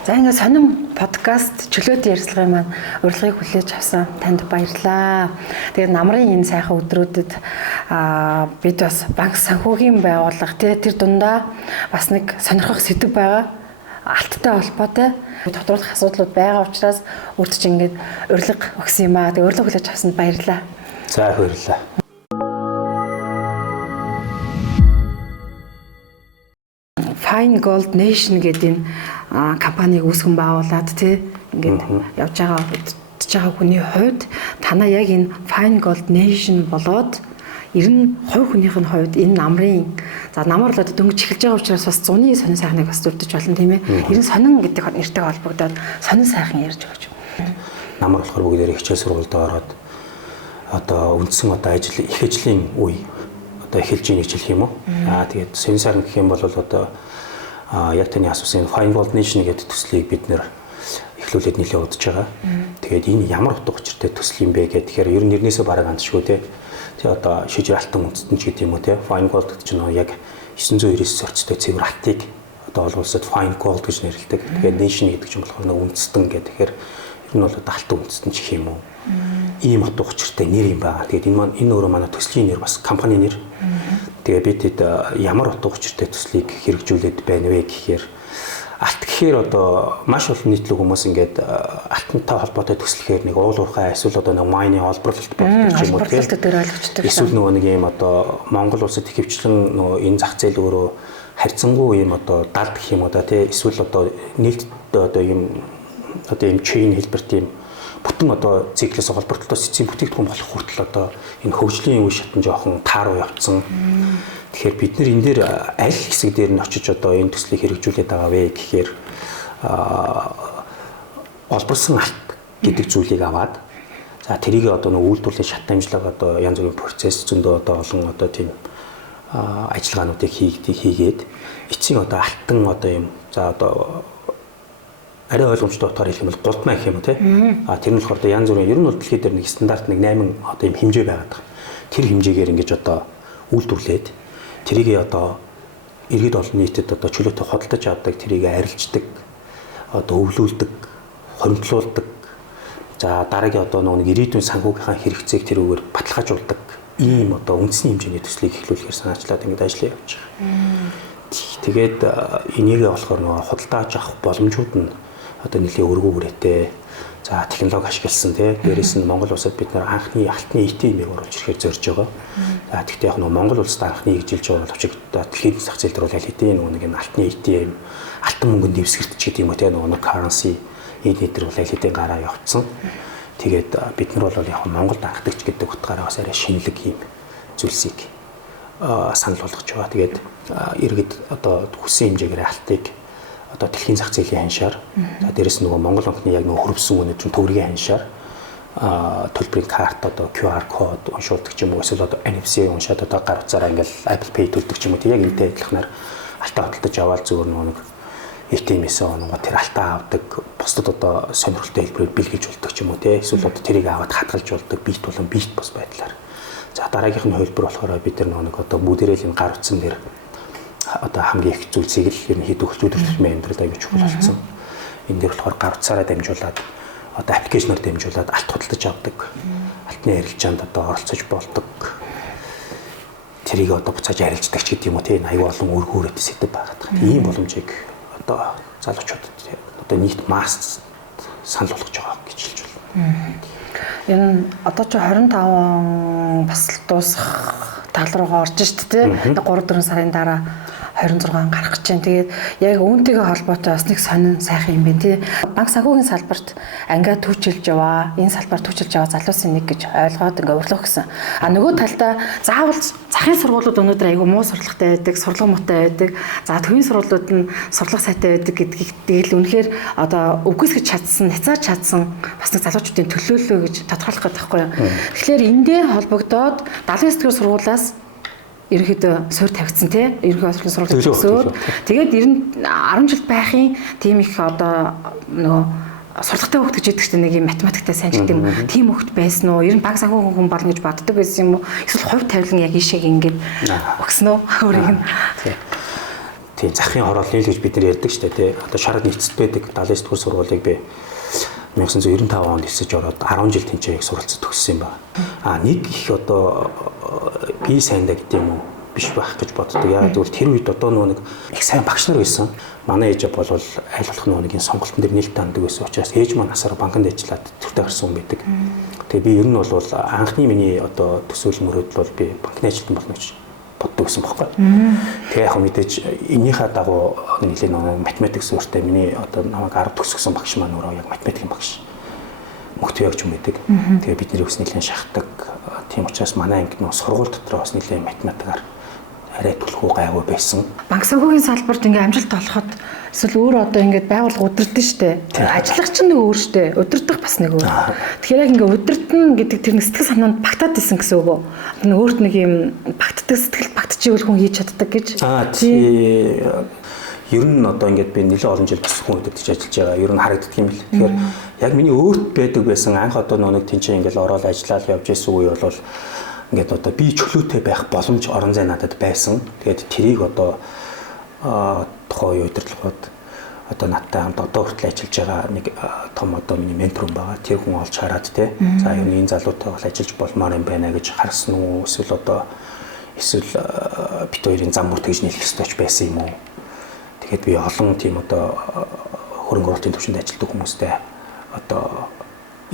За ингээд сонин подкаст чөлөөт ярилцлагын маань урилгыг хүлээж авсан танд баярлалаа. Тэгээд намрын энэ сайхан өдрүүдэд бид бас банк санхүүгийн байгууллага тэр дундаа бас нэг сонирхох сэдв байгаа. Алттай холбоотой тодруулах асуудлууд байгаа учраас өөрт чинь ингээд урилга өгсөн юм аа. Тэгээд урилга хүлээж авсанд баярлалаа. За баярлалаа. Fine Gold Nation гэдэг энэ компанийг үүсгэн байгуулад тий ингээд явж байгаа хүний хувьд танаа яг энэ Fine Gold Nation болоод ер нь хувь хүнийх нь хувьд энэ намрын за намар л одоо дөнгөж эхэлж байгаа учраас бас зуны сонин сайхныг бас зүрдэж болно тийм ээ. Ер нь сонин гэдэг нэртэй холбогдоод сонин сайхан ярьж өгч. Намар болохоор бүгдээрээ хичээл сургуульд ороод одоо үндсэн одоо их ажлын үе одоо эхэлж ийн гэж хэлэх юм уу? Тэгээд сонин сайхан гэх юм бол одоо яг таны асуусан Fine Gold Nation гэдэг төслийг бид нэр эхлүүлээд нэлээд удаж байгаа. Тэгээд энэ ямар утга учиртай төсөл юм бэ гэхээр ер нь нэрнээсээ бараг андшгүй те. Тэгээ одоо шижир алтан үндэстэн ч гэдэг юм уу те. Fine Gold гэдэг чинь яг 999 орчтой цэвэр алтыг одоо олуулсад Fine Gold гэж нэрлэдэг. Тэгээд Nation гэдэг чинь болохоор нэг үндэстэн гэдэг. Тэгэхээр ер нь бол алтан үндэстэн ч гэх юм уу. Ийм утга учиртай нэр юм байна. Тэгээд энэ өөрөө манай төслийн нэр бас компани нэр. Тэгээ бид ямар утга учиртай төслийг хэрэгжүүлээд байна вэ гэхээр алт гэхээр одоо маш олон нийтлэг хүмүүс ингээд алтантай холбоотой төслөхээр нэг уул уурхай эсвэл одоо нэг майны олборлолт болдог юм уу тийм эсвэл нөгөө нэг юм одоо Монгол улсад ихэвчлэн нөгөө энэ зах зээл өөрөө харьцангуй юм одоо далд гэх юм уу да тийм эсвэл одоо нийлд одоо юм chain хэлбэр тийм бүтэн одоо циклээс холбогдлолтоос эцсийн бүтээгдэхүүн болох хүртэл одоо энэ хөгжлийн үе шатн жоохон тааруу явцсан. Тэгэхээр бид нэр энэ дээр аль хэсэг дээр нь очиж одоо энэ төслийг хэрэгжүүлээд байгаа вэ гэхээр олборсон алт гэдэг зүйлийг аваад за тэрийг одоо нэг үйлдвэрлэлийн шат дамжлага одоо янз бүрийн процесс зөндөө одоо олон одоо тийм ажиллагаануудыг хийгээд эцсийн одоо алтан одоо юм за одоо арай ойлгомжтой утгаар хэлэх юм бол гулдмаа гэх юм уу тийм. Тэр нь болохоор одоо янз бүрийн ер нь бол дэлхийд дээр нэг стандарт нэг 8 одоо юм хэмжээ байгаад байгаа. Тэр хэмжээгээр ингэж одоо үйлдвэрлээд тэрийг одоо иргэд олон нийтэд одоо чөлөөтэй худалдаж авдаг, тэрийг арилждаг, одоо өвлүүлдэг, хоримтлуулдаг. За дараагийн одоо нэг ирээдүйн санхүүгийнхаа хэрэгцээг тэрүүгээр баталгаажуулдаг. Ийм одоо үндэсний хэмжээний төслийг эхлүүлэхээр санаачлаад ингэж ажиллаа явж байгаа. Тэгээд энийг болохоор нөгөө худалдааж авах боломжууд нь одоо нэлээд өргөө хүрээтэй. За технологи ашигласан тий. Дээрээс нь Монгол улсад бид нар анхны алтны ATM-ийг оруулж ирэхээр зорж байгаа. За тэгтээ яг нөгөө Монгол улсад анхны гэж хэлж байгаа боловч дэлхийн зах зээл дээр бол аль хэдийн нөгөө нэг алтны ATM, алтан мөнгөнд дэвсгэрч гэдэг юм уу тий. Нөгөө currency энэ дээр бол аль хэдийн гараа явцсан. Тэгээд бид нар бол яг Монголд анхдагч гэдэг утгаараа бас арай шинэлэг юм зүйлсийг санал болгож байгаа. Тэгээд иргэд одоо хүссэн хэмжээгээр алтыг одоо дэлхийн зах зээлийн ханшаар за дээрэс нөгөө Монгол банкны яг нөгөө хөрвсөн үнэт төгрөгийн ханшаар төлбөрийн карт одоо QR код уншуулдаг ч юм уу эсвэл одоо NFC уншаад одоо гар утсаараа ингээл Apple Pay төлдөг ч юм уу тийм яг энэтэй адилханаар алтаа худалдаж аваад зөвөр нөгөө ATM-ээс ононгоо тэр алтаа авдаг бусдад одоо сонирхолтой хэлбэрээр бэлгэж болдог ч юм уу тийм эсвэл одоо тэрийг аваад хадгалж болдог бит болон бит бос байдлаар за дараагийнх нь хөлбөр болохоор бид нар нөгөө одоо бүдэрэл энэ гар утсан дээр одоо хамгийн их зүйлсийг л ер нь хийдэг хөдөлгөөний амьдралд аягүй чухал болсон. Энэ дээр болохоор гар утсаараа дамжуулаад одоо аппликейшнээр дамжуулаад алт худалдаж авдаг. Алтны арилжаанд одоо оролцож болдог. Тэрийг одоо буцааж арилждаг ч гэдэг юм уу тийм аягүй олон өргөөрөд сэтэв байгаад байгаа. Ийм боломжийг одоо залуучуудад одоо нийт масс санал болгож байгаа гэж хэлж байна. Энэ одоо ч 25 бас дуусах тал руугаа орж штэ тий. 3-4 сарын дараа 26 гарах гэж байна. Тэгээд яг үүнтэйгээ холбоотой бас нэг сонин сайхан юм байна тий. Банк санхүүгийн салбарт ангиа түүчилж яваа, энэ салбарт түүчилж яваа залуусын нэг гэж ойлгоод ингээ урилга өгсөн. Нөгөө талдаа заавал захын сургуулиуд өнөөдөр айгүй муу сурлагатай байдаг, сурлага муутай байдаг. За төвийн сургуулиуд нь сурлага сайтай байдаг гэдгийг тэгэл үнэхээр одоо үгүйсгэж чадсан, няцааж чадсан бас нэг залуучуудын төлөөлөл гэж тодорхойлох гэдэг байхгүй юу. Тэгэхээр энэ дээр холбогдоод 79 дэх сургуулиас ерөнхийдөө суурь тавигдсан тий. Ерөнхий сургууль төгсөөд тэгээд 10 жил байхын тийм их одоо нөгөө сурлагатай хөлт гэж яддаг чинь нэг юм математиктай сайн ч гэдэм тийм хөлт байсан уу? Ер нь баг санхүү хүн болно гэж боддог байсан юм уу? Эсвэл хувь тавилан яг ийшээ ингэж өгсөн үү? Өөрийг нь. тийм захын хороол нийл гэж бид нар ярьдаг шүү дээ тий. Одоо шарад нийцэд байдаг 79 дэх сургуулийг би 1995 онд эсэж ороод 10 жил тэнцээ суралцад төгссөн юм байна. Нэг их одоо би сайндаа гэдэг юм уу биш байх гэж боддог. Яг зөвхөн тэр үед одоо нэг их сайн багш нар байсан. Манай ээж бол аль болох нэг энэ сонголтын дээр нэлээд танддаг байсан учраас ээж маань насаараа банкнд ажиллаад төртөө гарсан хүн байдаг. Тэгээ би ер нь бол анхны миний одоо төсөөлөл мөрөөдөл бол би банкны ажилтан болно гэж боддог гэсэн байхгүй. Тэгээ яг мэдээж энийхээ дагуу нэлээд нэг математик суурьтай миний одоо намайг 10 төгсгсөн багш маань өөрөө яг математикийн багш. Мөхтэй явж юм байдаг. Тэгээ бидний бас нэлээд шахдаг. Тийм учраас манай анги нөө сургууль дотор бас нэлээд математикаар арай түлхүү гайгүй байсан. Банк санхүүгийн салбарт ингээ амжилт олоход эсвэл өөр одоо ингээ байгууллага удирдах штэ. Ажиллах чинь нэг өөр штэ. Удирдах бас нэг өөр. Тэгэхээр яг ингээ удирдна гэдэг тэр нэг сэтгэл санаанд багтаад исэн гэсэн үг үү? Нэг өөрт нэг юм багтдаг сэтгэл багтчихвэл хүн хийж чаддаг гэж. Ер нь одоо ингээд би нэлээд олон жил бас хүн удирдах ажиллаж байгаа. Ер нь харагддаг юм бэл. Тэгэхээр яг миний өөрт байдаг байсан анх одоо нэг тэнцээ ингээд ороод ажиллаад явж исэн үе бол ингээд одоо би чөлөөтэй байх боломж орон зай надад байсан. Тэгээд тэрийг одоо тухайн үе удирдлагууд одоо надтай хамт одоо хүртэл ажиллаж байгаа нэг том одоо миний ментор хүн байгаа. Тэр хүн олж хараад те. За ер нь энэ залуутайгаа ажиллаж болмоор юм байна гэж харсан уу? Эсвэл бит хоёрын зам бүр тэгж нийлэх ёстой ч байсан юм уу? Тэгээд би олон тийм одоо хөрөнгө оруулалтын төвшөнд ажилладаг хүмүүстэй одоо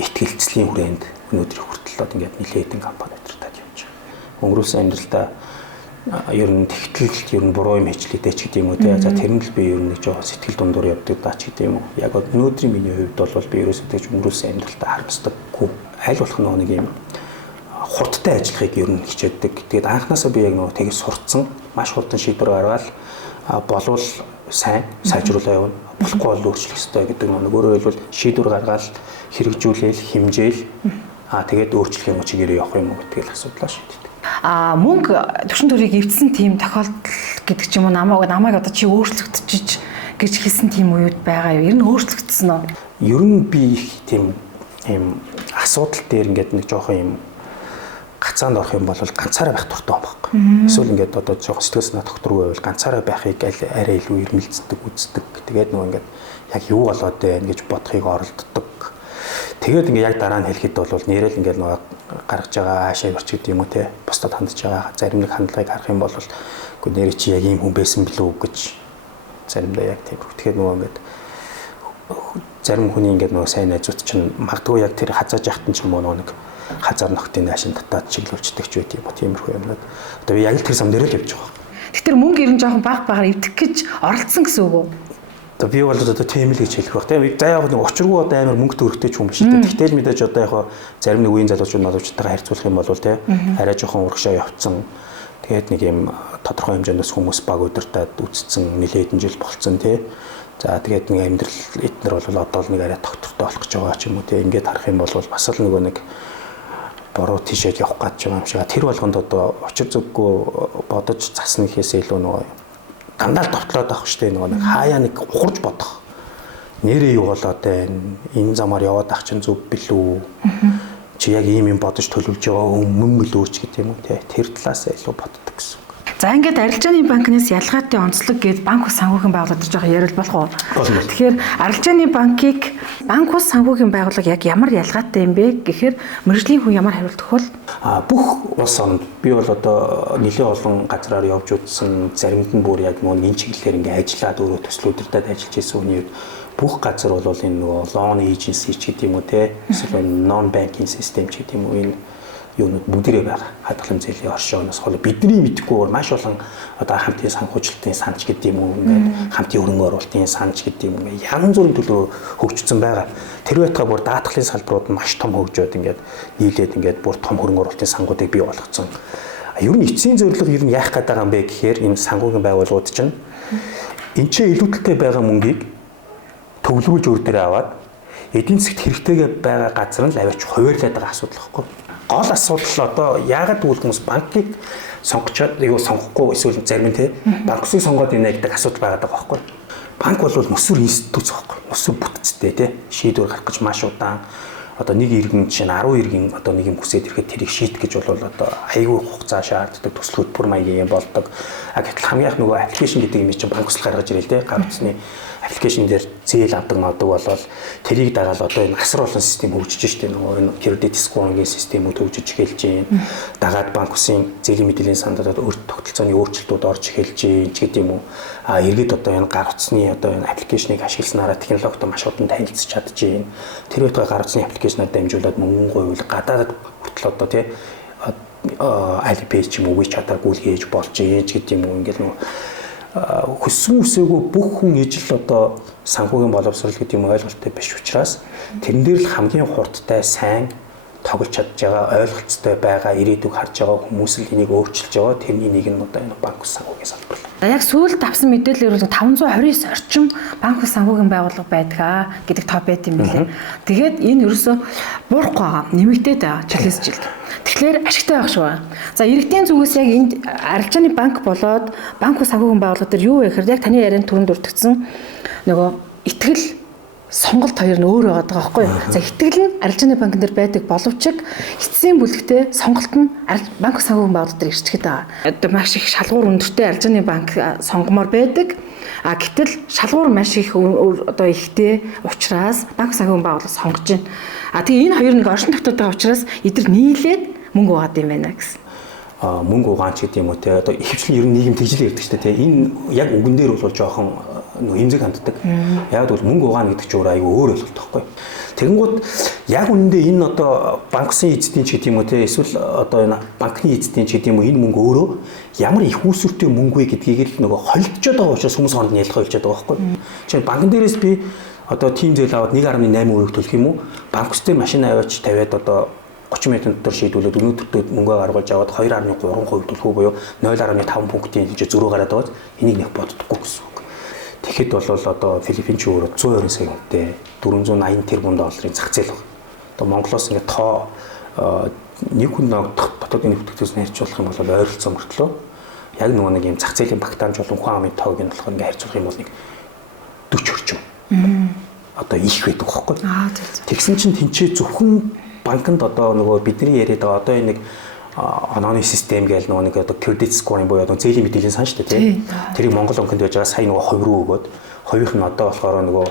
итгэлцлийн хүрээнд өнөөдөр хүртэл одоо ингээд нэлээдэн компани удирдах явж байгаа. Өнгөрүүлсэн амьдралдаа ер нь тэгтэлд ер нь буруу юм хийчлээдээ ч гэдэг юм уу те. За тэрэнд л би ер нь нэг жоохон сэтгэл дундуур явдаг даа ч гэдэг юм уу. Яг өнөөдрийн миний хувьд бол би ерөөсөө тэгж өнгөрүүлсэн амьдралдаа харамсдаггүй. Аль болох нэг юм хурдтай ажиллахыг ер нь хичээдэг. Тэгээд анхнаасаа би яг тэгж сурцсан маш хурдан шийдвэр гаргаад болвол сайжруулаа явна. Болохгүй бол өөрчлөх ёстой гэдэг нэг өөрөөр хэлбэл шийдвэр гаргаад хэрэгжүүлээл, хэмжээл тэгээд өөрчлөх юм чигээр явах юм уу гэдэг л асуудлаа шийддэг. Мөнгө төвшин төрийг эвдсэн тийм тохиолдол гэдэг ч юм уу намайг одоо чи өөрчлөгдөж гэж хэлсэн тийм үед байгаа юу? Ер нь өөрчлөгдсөн үү? Ер нь би их тийм асуудал дээр ингээд нэг жоохон юм гацаанд орох юм бол ганцаараа байх дуртай юм байхгүй. Эсвэл ингээд одоо жоохон сэтгэл санаа докторгүй байвал ганцаараа байхыг арай илүү ирмэлцдэг, үздэг. Тэгээд ингээд яг юу болоод байна гэж бодохыг оролддог. Тэгээд ингээд яг дараа нь хэлэхэд бол нэрэл ингээд гаргаж байгаа хаашаа өрч гэдэг юм уу те. Бусдад хандж байгаа зарим нэг хандлагыг харах юм бол үгүй нэр чи яг ийм хүн байсан билүү гэж заримдаа яг тийм. Тэгэхээр ингээд зарим хүний ингээд сайн найзууд чинь магадгүй яг тэр хазааж яхтан ч юм уу нэг хазар ногтын наашин татаад чиглүүлждэг ч байт юм уу тиймэрхүү юмнууд. Одоо би яг л тэр зам дээр л явж байгаа. Тэгэхээр мөнгө ер нь жоохон багаар эвдэх гэж оролцсон гэсэн үг үү? Одоо би бол одоо тийм л гэж хэлэх баг. Тэгээ за яг нэг учиргүй одоо амар мөнгө төгрөгтэй ч юм биш үү. Тэгтэл мэдээж одоо яг зарим нэг үеийн залуучууд надад харьцуулах юм бол те арай жоохон урагшаа явцсан. Тэгээд нэг юм тодорхой хэмжээндээс хүмүүс баг удирдаад үтцсэн нэлээдэн жил болцсон те. За тэгээд нэг амьдрал эднэр бол одоо л нэг арай доктортой болох гэж байгаа ч юм уу те. Ингээд харах юм бол бас л нөгөө нэг бороо тийшээд явах гэж байгаа юм шиг. Тэр болгонд одоо очир зүггүй бодож засна гэхээс илүү нөгөө дандаа л товтлоод авах штеп нэг хаяа нэг ухарж бодох. Нэрээ юу болоод байна? Энэ замаар яваад ах чинь зөв билүү? Чи яг ийм юм бодож төлөвлөж байгаа мөнгө л өөрч гэдэг юм уу те. Тэр талаас илүү боддог гэсэн. За ингээд арилжааны банкнаас ялгаатай онцлог гээд банк ус санхүүгийн байгууллага гэж жоохон ярил болох уу? Тэгэхээр арилжааны банкыг банк ус санхүүгийн байгууллага яг ямар ялгаатай юм бэ гэхээр мэргэжлийн хүн ямар хариулт өгөх вэ? Бүх улс орнд би бол одоо нэлээд олон газраар явж үзсэн заримд нь бүр яг энэ чиглэлээр ингээд ажиллаад өөрөө төсөл удирдаад ажиллаж байсан хүний үед бүх газар бол энэ нөгөө loan agency ч гэдэг юм уу те эсвэл non banking system ч гэдэг юм уу энэ юунууд бүгдээрээ байгаа. Хадгалан зээлийн оршооноос хол бидний мэдхгүй маш олон одоо хамтын санхүүжилтийн санч гэдэг юм уу ингээд хамтын хөрөнгө оруулалтын санч гэдэг юм ингээд янз бүрийн төлөв хөгжсөн байгаа. Тэр байтугай бүр даатгалын салбарууд маш том хөгжөөд ингээд нийлээд ингээд бүр том хөрөнгө оруулалтын сангуудыг бий болгоцсон. Ер нь эцсийн зорилго ер нь яах гээд байгаа юм бэ гэхээр энэ санхүүгийн байгууллагууд чинь энэ ч илүүдэлтэй байгаа мөнгийг төвлөрүүлж өөр дээрээ аваад эдийн засгт хэрэгтэйгээ байгаа газар нь л аваач хуваарлаад байгаа асуудал واخхой. Гол асуудал одоо яагаад гэвэл хүмүүс банкыг сонгочоод юу сонгохгүй эсвэл зарим нь те банксыг сонгоод ийнэ гэдэг асуудал байгаа даа واخхой. Банк бол мөсвөр институт واخхой. Мөсвөр бүтцтэй те шийдвэр гаргах гэж маш удаан одоо нэг иргэн чинь 10 иргэн одоо нэг юм хүсээд ирэхэд тэрийг шийдэх гэж бол одоо аюул хугацаа шаарддаг, төсөл хөтөлбөр маягийн юм болдог. Гэтэл хамгийн их нөгөө аппликейшн гэдэг юм чинь банк ус гаргаж ирэл дээ. Гар утасны аппликейшн дээр зээл авдаг мадаг болол тэрийг дагаад одоо энэ асар олон систем хөгжиж штеп нөгөө энэ credit scoring-ийн системүүд хөгжиж эхэлж байна. Дагаад банк усын зээлийн мэдээллийн сандадад тогтолцооны өөрчлөлтүүд орж эхэлж байна ч гэдэг юм уу. Иргэд одоо энэ гар утасны одоо энэ аппликейшнийг ашигласнараа технологитой маш хурдан танилцж чадж байна. Тэр байтугай гар утасны аппликейшнаар дамжуулаад мөнгөн гоёвол гадаадд хүртэл одоо тий Alipay ч юм уу WeChat-аар гүйлгээж болж байна ч гэдэг юм уу. Ингээл нөгөө хүссэн үсээгүй бүх хүн ижил одоо санхүүгийн боловсрол гэдэг юм ойлголттой биш учраас тэрэн дээр л хамгийн хурдтай сайн тоглож чадж байгаа ойлголцтой байгаа ирээдүг харж байгаа хүмүүс л энийг өөрчилж байгаа. Тэрний нэг нь одоо энэ банк ус санхүүгийн салбар. Яг сүүлд авсан мэдээлэлээр бол 529 орчим банк ус санхүүгийн байгууллага байдаг гэдэг тоо байт юм билээ. Тэгээд энэ ерөөсөө буурахгүй байгаа, нэмэгдээд байгаа жилээс жилд. Тэгэхээр ашигтай байх шүү. За иргэдийн зүгээс яг энд арилжааны банк болоод банк ус санхүүгийн байгууллага дээр юу вэ гэхээр яг таны ярианд түрүүнд дурдгдсан нөгөө итгэл сонголт хоёр нь өөр байгаа байхгүй юу. За итгэл нь арилжааны банкн дээр байдаг боловч эцсийн бүлэгтээ сонголт нь банк санхүүгийн байгууллага дээр ирчихэд байгаа. Одоо маш их шалгуур өндөртэй арилжааны банк сонгомоор байдаг. Гэтэл шалгуур маш их одоо ихтэй учраас банк санхүүгийн байгууллага сонгож байна. Тэгээ энэ хоёр нэг оршин тогтоод байгаа учраас эдгээр нийлээд мөнгө угаад юм байна гэсэн. Мөнгө угаан ч гэдэг юм уу те одоо ихэвчлэн ер нь нийгэм тэгжил ярьдаг шүү дээ те энэ яг үгэн дээр бол жоохон хэмзэг ханддаг. Яг бол мөнгө угаана гэдэг чинь аюу өөр ойлголт байхгүй. Тэгэнгүүт яг үнэндээ энэ одоо банкны эзэдийн ч гэдэг юм уу те эсвэл одоо энэ банкны эзэдийн ч гэдэг юм уу энэ мөнгө өөрөө ямар их үүсвэртэй мөнгө вэ гэдгийг л нөгөө холилдчиход байгаа учраас хүмүүс хооронд нь ялгаа болчиход байгаа байхгүй. Жишээ нь банкн дээрээс би одоо тим зээл аваад 1.8% төлөх юм уу? Банк устэй машин аваач тавиад одоо 30 минутын дотор шийдвүүлээд өнөөдөртөө мөнгө гаргуулж аваад 2.3% төлөх үү буюу 0.5 пунктын хэмжээ зөрүү гараад байгаад энийг нэг боддоггүй гэсэн үг. Тэгэхэд бол одоо Филиппин ч өөрөө 120 сая хүнтэй 480 тэрбум долларын зах зээл байна. Одоо Монголоос ингээд тоо нэг хүн ногдох дотоодын нөхцөлөөс харьцуулах юм бол ойролцоо мөртлөө яг нөгөө нэг юм зах зээлийн багтаамж болон хүн амын тоог нь болохоор ингээд харьцуулах юм бол нэг 40 орчим. Одоо их байдаг байхгүй. Тэгсэн чинь тэнцээ зөвхөн банкнд одоо нөгөө бидний яриад байгаа одоо энэ нэг онооны систем гээл нөгөө нэг одоо credit scoring буюу одоо зээлийн мэдээллийн сан шүү дээ тийм. Тэрийг Монгол банкнд байж байгаа сая нөгөө хувь руу өгөөд хувийнх нь одоо болохоор нөгөө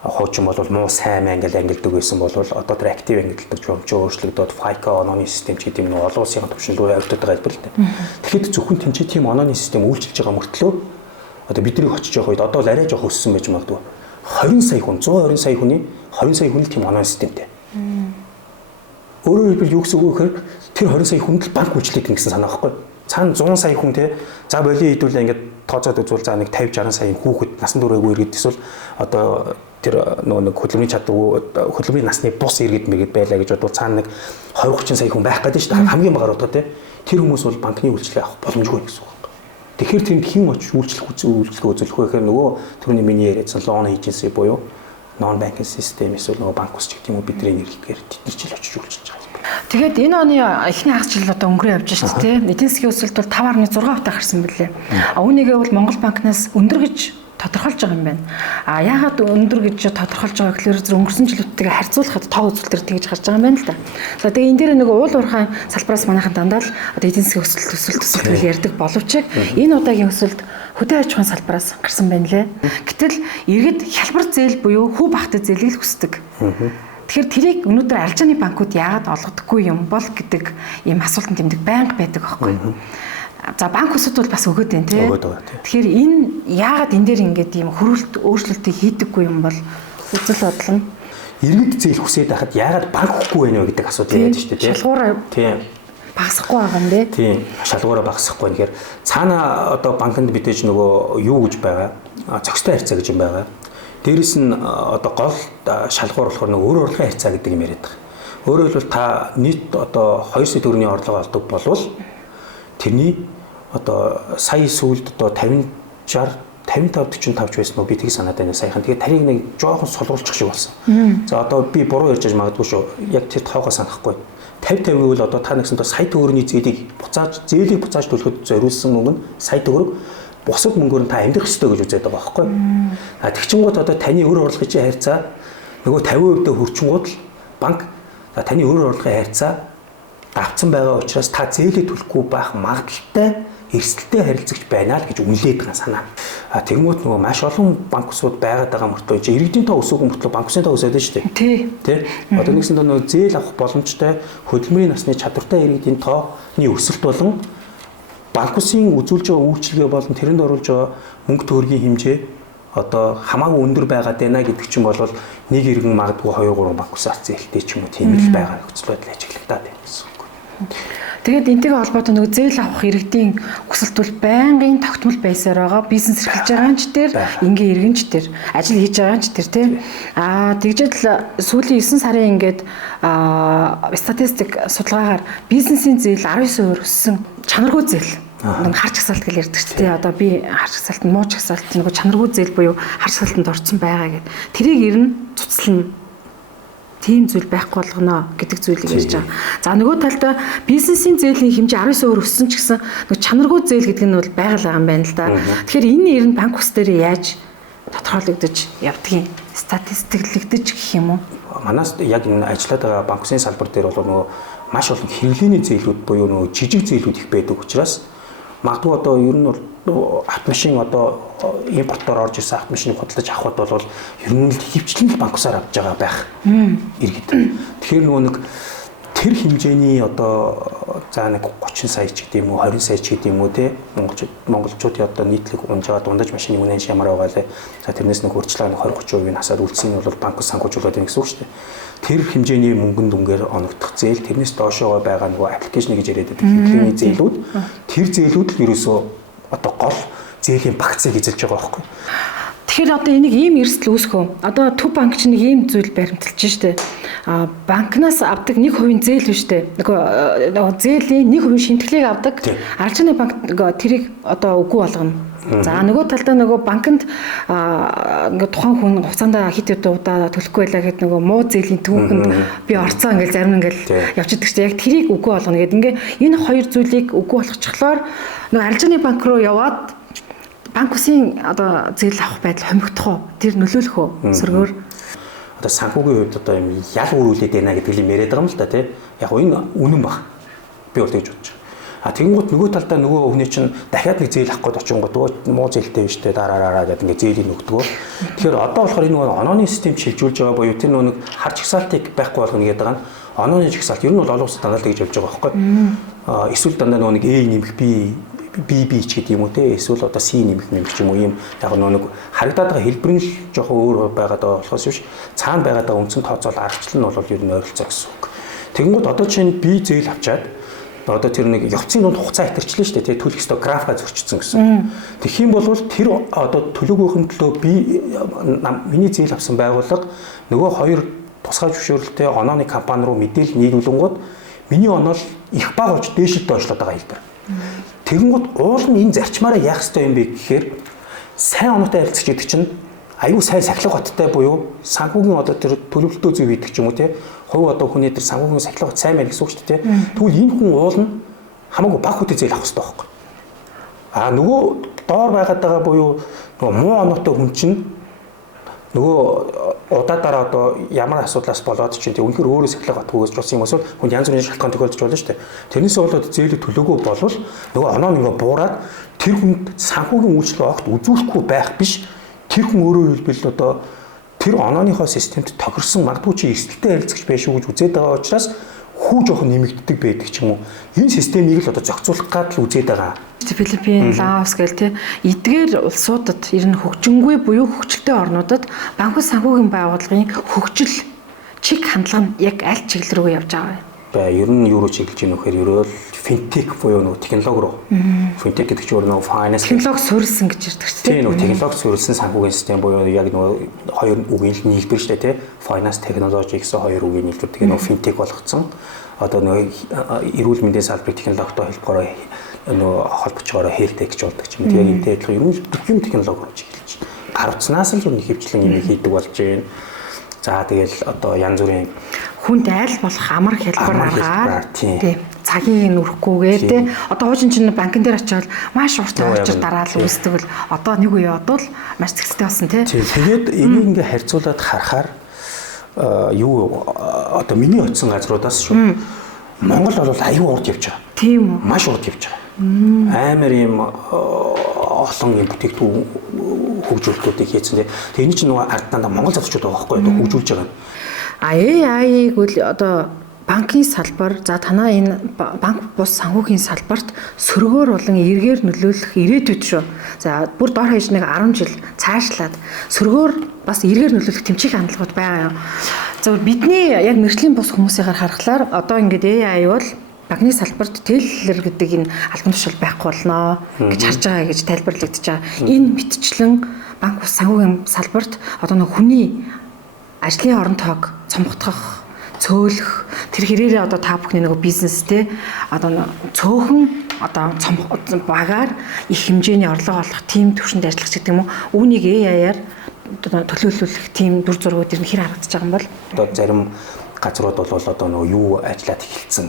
хуучин бол муу сайн англи ангилдаг байсан бол одоо тэр active ангилдаг юм чи өөрчлөгдөд FICO онооны систем ч гэдэг юм олон улсын төвшин рүү явагдаад байгаа хэлбэр л дээ. Тэгэхэд зөвхөн тэнцээ тийм онооны систем үйлчилж байгаа мөртлөө одоо биднийг очиж явах үед одоо л арай жоох өссөн байж магадгүй 20 сая хүн 120 сая хүний 20 сая хүн тийм онооны системтэй. Өөрөөр хэлбэл юу гэсэн үг гэхээр тэр 20 сая хүнд л банк үйлчлээд гэсэн санаа байхгүй. Цаана 100 сая хүн те за боли хэдүүлээ ингээд тооцоод үзвэл за нэг 50 60 сая хүүхэд насан туршаагүй иргэд эсвэл одоо тэр нэг хөдөлмөрийн чадвар хөдөлмөрийн насны бус иргэд мэргэд байлаа гэж бодвол цаана нэг 20 30 сая хүн байх гэдэг шүү дээ. Хамгийн багаар удаа те тэр хүмүүс бол банкны үйлчлэл авах боломжгүй гэсэн үг. Тэгэхээр тэнд хэн очиж үйлчлэлгээ үзүүлэх вэ гэхээр нөгөө түрүүний миний яриадсан loan agency буюу non banking system эсвэл нөгөө банк ус ч гэдэг юм уу бидний нэрлэлгээр тэд ч л очиж үйлчилж байгаа. Тэгээд энэ оны эхний хагас жил одоо өнгөрөө явж шүү дээ. Эдийн засгийн өсөлт бол 5.6% гарсан билээ. Үүнийгээ бол Монгол банкнаас өндөр гэж тодорхойлж байгаа юм байна. Яагаад өндөр гэж тодорхойлж байгаа гэхээр зөв өнгөрсөн жилүүдтэйгээ харьцуулахад тоо үзүүлэлтээр тэгж гарч байгаа юм байна л да. За тэгээ энэ дээр нэг уул уурхай салбараас манайхан дандаа л одоо эдийн засгийн өсөлт гэж ярьдаг боловч энэ удаагийн өсөлт хөдөө аж ахуйн салбараас гарсан байна лээ. Гэтэл иргэд хялбар зээл буюу хүү багтаа зээлийг л хүсдэг. Тэгэхээр тэрийг өнөөдөр арилжааны банкуд яагаад олгодоггүй юм бол гэдэг ийм асуултанд тэмдэг байнга байдаг аахгүй. За банк усуд бол бас өгöd байна тий. Тэгэхээр энэ яагаад энэ дээр ингээд ийм хөрвөлт өөрчлөлтийг хийдэггүй юм бол үзэл бодол нь иргэд зээл хүсээд байхад яагаад банк өгөхгүй байна вэ гэдэг асуудал яриад шүү дээ тий. Шалгуураа тий багасахгүй байгаа юм дээ. Тийм шалгуураа багасахгүй. Тэгэхээр цаана одоо банкнд мэдээж нөгөө юу гэж байгаа зохистой харьцаа гэж юм байгаа. Дээрэс нь одоо гол шалгуур болохоор нэг өөр урлагийн харьцаа гэдэг юм яриад байгаа. Өөрөөр хэлбэл та нийт одоо 2 сая төгрөгийн орлого олдог болвол тэрний одоо сая сүүлд одоо 50 60 55 45 ч байсан уу би тийг санаад байна саяхан. Тэгээд тарийг нэг жоохон сулгуулчих шиг болсон. За одоо би буруу ярьж магадгүй шүү. Яг тэр тоогоо санахгүй. 50 гэвэл одоо та нэгсэн сая төгрөгийн зээлийг буцааж төлөхөд зориулсан мөнгө нь сая төгрөг бусад мөнгөөр нь та амьдрах ёстой гэж үзээд байгаа байхгүй. Тэгчингууд одоо таны өр орлогын чинь харьцаа нөгөө 50% хүрчингууд л банк За таны өөр орлогын харьцаа давцсан байгаа учраас та зээлээ төлөхгүй байх магадлалтай эрсдэлтэй харилцагч байна л гэж үнэлээд байгаа санаа. Тэгмүүд нөгөө маш олон банк усуд байгаад байгаа мөртлөө чи иргэдийн тоо өсөөгөө мөртлөө банк усын тоо өсөд нь шүү дээ. Тий. Одоо нэгсэндээ нөгөө зээл авах боломжтой хөдөлмөрийн насны чадвартай иргэдийн тооны өсөлт болон банк усын үзүүлж байгаа үйлчилгээ болон тэрэнд оруулж байгаа мөнгө төгрөгийн хэмжээ одоо хамаагүй өндөр байгаад байна гэдэг чинь бол нэг иргэн магадгүй 2 3 банк ус зээлтэй ч юм уу тийм л байгаа нөхцөл байдал ажиглагдаад байна гэсэн үг. Тэгээд энтэйгээ холбоотой нөгөө зээл авах иргэдийн өсөлт бол байнгын тогтмол байсаар байгаа. Бизнес эрхэлж байгаа ч тэр, ингийн иргэн ч тэр, ажил хийж байгаа ч тэр тий. Тэгжээд л сүүлийн 9 сарын ингээд статистик судалгаагаар бизнесийн зээл 19% өссөн. Чанаргүй зээл. Харж хасаалт гэж ярьдаг ч тий. Одоо би харж хасаалт, мууч хасаалт нөгөө чанаргүй зээл буюу харж хасаалтанд орсон байгаа гэд. Тэрийг ер нь цуцлана. Тийм зүйл байхгүй болгоно гэдэг зүйлийг ярьж байгаа. За нөгөө талдаа бизнесийн зээлийн хэмжээ 19% өссөн ч гэсэн нөгөө чанаргүй зээл гэдэг нь бол байгаль байгаа юм байна л да. Тэгэхээр энэ ер нь банк ус дээр яаж тодорхойлогдож явдгийг статистиклэгдэж гэх юм уу? Манаас яг энэ ажиллаад байгаа банк усын салбар дээр бол нөгөө маш олон хэрэглээний зээлүүд буюу нөгөө жижиг зээлүүд их байдаг учраас магадгүй одоо ер нь бол автомашин одоо импортоор орж ирсэн автомашиныг худалдаж авахд бол ер нь хөвчлэн банк усаар авч байгаа байх иргэд. Тэгэхээр нөгөө нэг тэр хэмжээний одоо за нэг 30 сая ч гэдэг юм уу 20 сая ч гэдэг юм уу те монголчуудын одоо нийтлэг унж байгаа дундаж машины үнэ шамаар байгаа лээ. За тэрнээс нэг хурцлага 20-30% насаад үлдсэн нь бол банк ус санхүүжүүлээд байна гэсэн үг шүү дээ. Тэр хэмжээний мөнгөнд дүнгээр оногдох зээл тэрнээс доошоо байгаа нөгөө аппликейшн гэж яриад байдаг хэрэглээний зээлүүд тэр зээлүүд л ерөөсөө одоо гол зээлийн багцыг эзэлж байгаа байхгүй. Тэгэхээр одоо энийг ийм эрсдэл үүсгөө. Одоо Төв банк чинь нэг ийм зүйл баримталж штэ. Банкнаас авдаг 1% зээл биш штэ. Нөгөө зээлийн 1% шинтгэлийг авдаг. Арчны банк тэрийг одоо үгүй болгоно. За нөгөө талдаа нөгөө банкнд ингээ тухайн хүн хугацаанд хит удаа төлөхгүй байлаа гэхэд нөгөө муу зээлийн түүхэнд би орцоо ингээл зарим ингээл явж идэг чинь яг тэрийг үгүй болгоно гэдэг. Ингээ энэ хоёр зүйлийг үгүй болгочихлоор нөгөө арчны банк руу яваад банк усын одоо зээл авах байдал хомигдох уу? Тэр нөлөөлөх үү? Сөргөөр. Одоо санхүүгийн хувьд одоо юм ял өрүүлээд байна гэдэг юм яриад байгаа юм л да тий. Яг энэ үнэн баг. Би бол тэгж бодож байна. Тэгэнгუთ нөгөө талдаа нөгөө хүний чинь дахиад нэг зээл авах гээд очингууд муу зээлтэй биш те дараараа гэдэг ингээ зээлийн өгдөгөө. Тэгэхээр одоо болохоор энэ нөгөө онооны систем шилжүүлж байгаа буюу тэр нөгөө нэг харж хсаалтыг байхгүй болгоно гэдэг байгаа нь онооны жигсаалт ер нь бол олон улсад дандаа тэгж явж байгаа байхгүй. Эсвэл дандаа нөгөө нэг A нэмэх B ч гэдэг юм уу те эсвэл одоо C нэмэх ч юм уу ийм яг нөгөө нэг харагдаад байгаа хэлбэр нь л жоохон өөр байгаад байгаа болохоос биш цаана байгаад байгаа үндсэн тооцоол аргачлал нь бол ер нь ойролцоо гэсэн үг. Тэгэнгუთ одоо чинь B зээл авчаад одоо тэр нэг явцын дунд хугацаа хэтэрчлээ шүү дээ. Төлөх ёстой графика зөрчсөн гэсэн. Тэгэх юм бол тэр одоо төлөвгүйхэн төлөө би миний зээл авсан байгууллага нөгөө хоёр тусгай зөвшөөрөлтэй онооны компани руу мэдээлэл нийлүүлэнгууд миний оноо их бага болж дээшилд доошлоод байгаа хэлбэр. Тэгэнгუთ уул нь энэ зарчмаараа яах ёстой юм бэ гэхээр сайн оноотой харилцагч гэдэг чинь аюу сайн сахилга баттай буюу санхүүгийн одоо тэр төлөвлөлтөө зөв хийдэг ч юм уу те хувь одоо хүний тэр санхүүгийн сахилга бат сайн байна гэсэн үг шүү дээ те тэгвэл энэ хүн уул нь хамаагүй баг хөтэ зээл авах хэрэгтэй байхгүй нөгөө доор байгаад байгаа буюу нөгөө муу оноотой хүн чинь нөгөө удаадараа одоо ямар асуудлаас болоод чинь тэг үнэхээр өөрөө сахилга бат хөөж болсон юм эсвэл хүн янз бүрийн шалтгаан тохиолдож болно шүү дээ тэрнээсээ болоод зээлийг төлөөгүй болвол нөгөө оноо ингээ буураад тэр хүнд санхүүгийн үйлчлэл огт үзүүлэхгүй байх биш тэр хүн өөрөөр хэлбэл одоо тэр онооныхоо системд тохирсон магадгүй чи эрсдэлтэй харилцагч байх шүү гэж үзээд байгаа учраас хүү жоохон нэмэгддэг байдаг ч юм уу. Энэ системийг л одоо зохицуулах гад л үзээд байгаа. Филиппин, Лаос гэл тэ эдгээр улсуудад ер нь хөгжингүй буюу хөгжилтэй орнуудад банк ус санхүүгийн байгууллагын хөгжил чиг хандлага нь яг аль чиглэл рүү явж байгаа вэ? Ер нь юу руу чиглэж ийм вэхээр ерөөл финтек буюу нөгөө технологи руу. Финтек гэдэг чинь нөгөө finance технологи суурилсан гэж ярьдаг чинь. Тийм нөгөө технологи суурилсан санхүүгийн систем буюу яг нөгөө хоёр үгийн нийлбэр шүү дээ тий. Finance technology гэсэн хоёр үгийн нийлбэр тэгээ нөгөө финтек болгоцсон. Одоо нөгөө эрүүл мэндийн салбарыг технологитой хэлбэрээр нөгөө холбочгоороо хэлтэй гэж болдог юм. Тэгээ энэ адилхан ер нь бүх юм технологи руу чиглэж. Гар утснаас л юм хэвчлэн юм хийдэг болж байна. За тэгэл одоо янз бүрийн хүнд айл болох амар хэлбэр аргаар тийм цагийг нүрхгүйгээр тийм одоо хуучин чинь банкн дээр очиод маш урт очир дараал үүсдэг бол одоо нэг үе одвол маш зэгцтэй болсон тийм. Тэгээд энийг ингээ харьцуулаад харахаар юу одоо миний очисон газруудаас шүү. Монгол бол аюу урд явж байгаа. Тийм үү? Маш урд явж байгаа. Амар юм олон юм бүтээгдэхүүн хөгжүүлэлтүүдийг хийсэн. Тэгээ энэ чинь нөгөө ардтаа Монгол залуучууд байгаа байхгүй юу? Хөгжүүлж байгаа. AI-г үл одоо банкын салбар за танаа энэ банк бус санхүүгийн салбарт сөргөөр болон эргээр нөлөөлөх ирээдүйд шүү. За бүр дор хаяж нэг 10 жил цаашлаад сөргөөр бас эргээр нөлөөлөх тэмцэх хандлагууд байгаа юм. За бидний яг мэржлийн бус хүмүүсийн харахаар одоо ингээд AI бол банкны салбарт тейлэр гэдэг энэ албан тушаал байхгүй болноо гэж харж байгаа гэж тайлбарлагдаж байгаа. Энэ мэтчлэн банк бус санхүүгийн салбарт одоо нэг хүний ажлын орон тоог цомготгох цөөлөх тэр хэрээрээ одоо та бүхний нэг бизнес те одоо цөөхөн одоо багаар их хэмжээний орлого олох тийм төвшөнд ажиллах гэдэг юм уу үүнийг AI-аар төлөөлөх тийм дүр зургууд ер нь хэр харагдаж байгаа юм бол одоо зарим газрууд бол одоо нөгөө юу ажиллаад эхэлсэн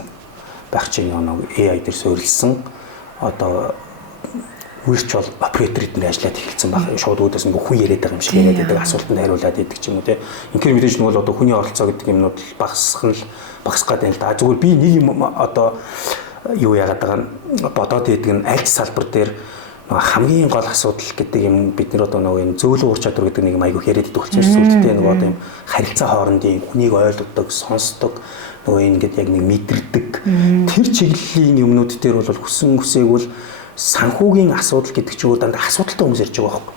байх чинь нөгөө AI дээр суурилсан одоо virtual operator эдгээр ажиллаад эхэлсэн баг. Шууд үүдээс нэг хүн яриад байгаа юм шиг яриад байдаг асуултанд хариулаад идэг ч юм уу те. Инхээр мэдээж нь бол одоо хүний оролцоо гэдэг юмнууд багасгах гад байна л да. Зүгээр би нэг юм одоо юу яагаад байгаа нь бодоод идэг нь аль салбар дээр хамгийн гол асуудал гэдэг юм бид нэр одоо нөгөө энэ зөөлөн ур чадвар гэдэг нэг айгүйх яриад идэх болсон шүү дээ. Нөгөө одоо юм харилцаа хоорондын хүнийг ойлгодог, сонсдог нөгөө ингээд яг нэг мэдэрдэг тэр чиглэлийн юмнууд дээр бол хүсэн хүсээгүүл санхүүгийн асуудал гэдэг чинь дандаа асуудалтай хүмүүс ярьж байгаа байхгүй.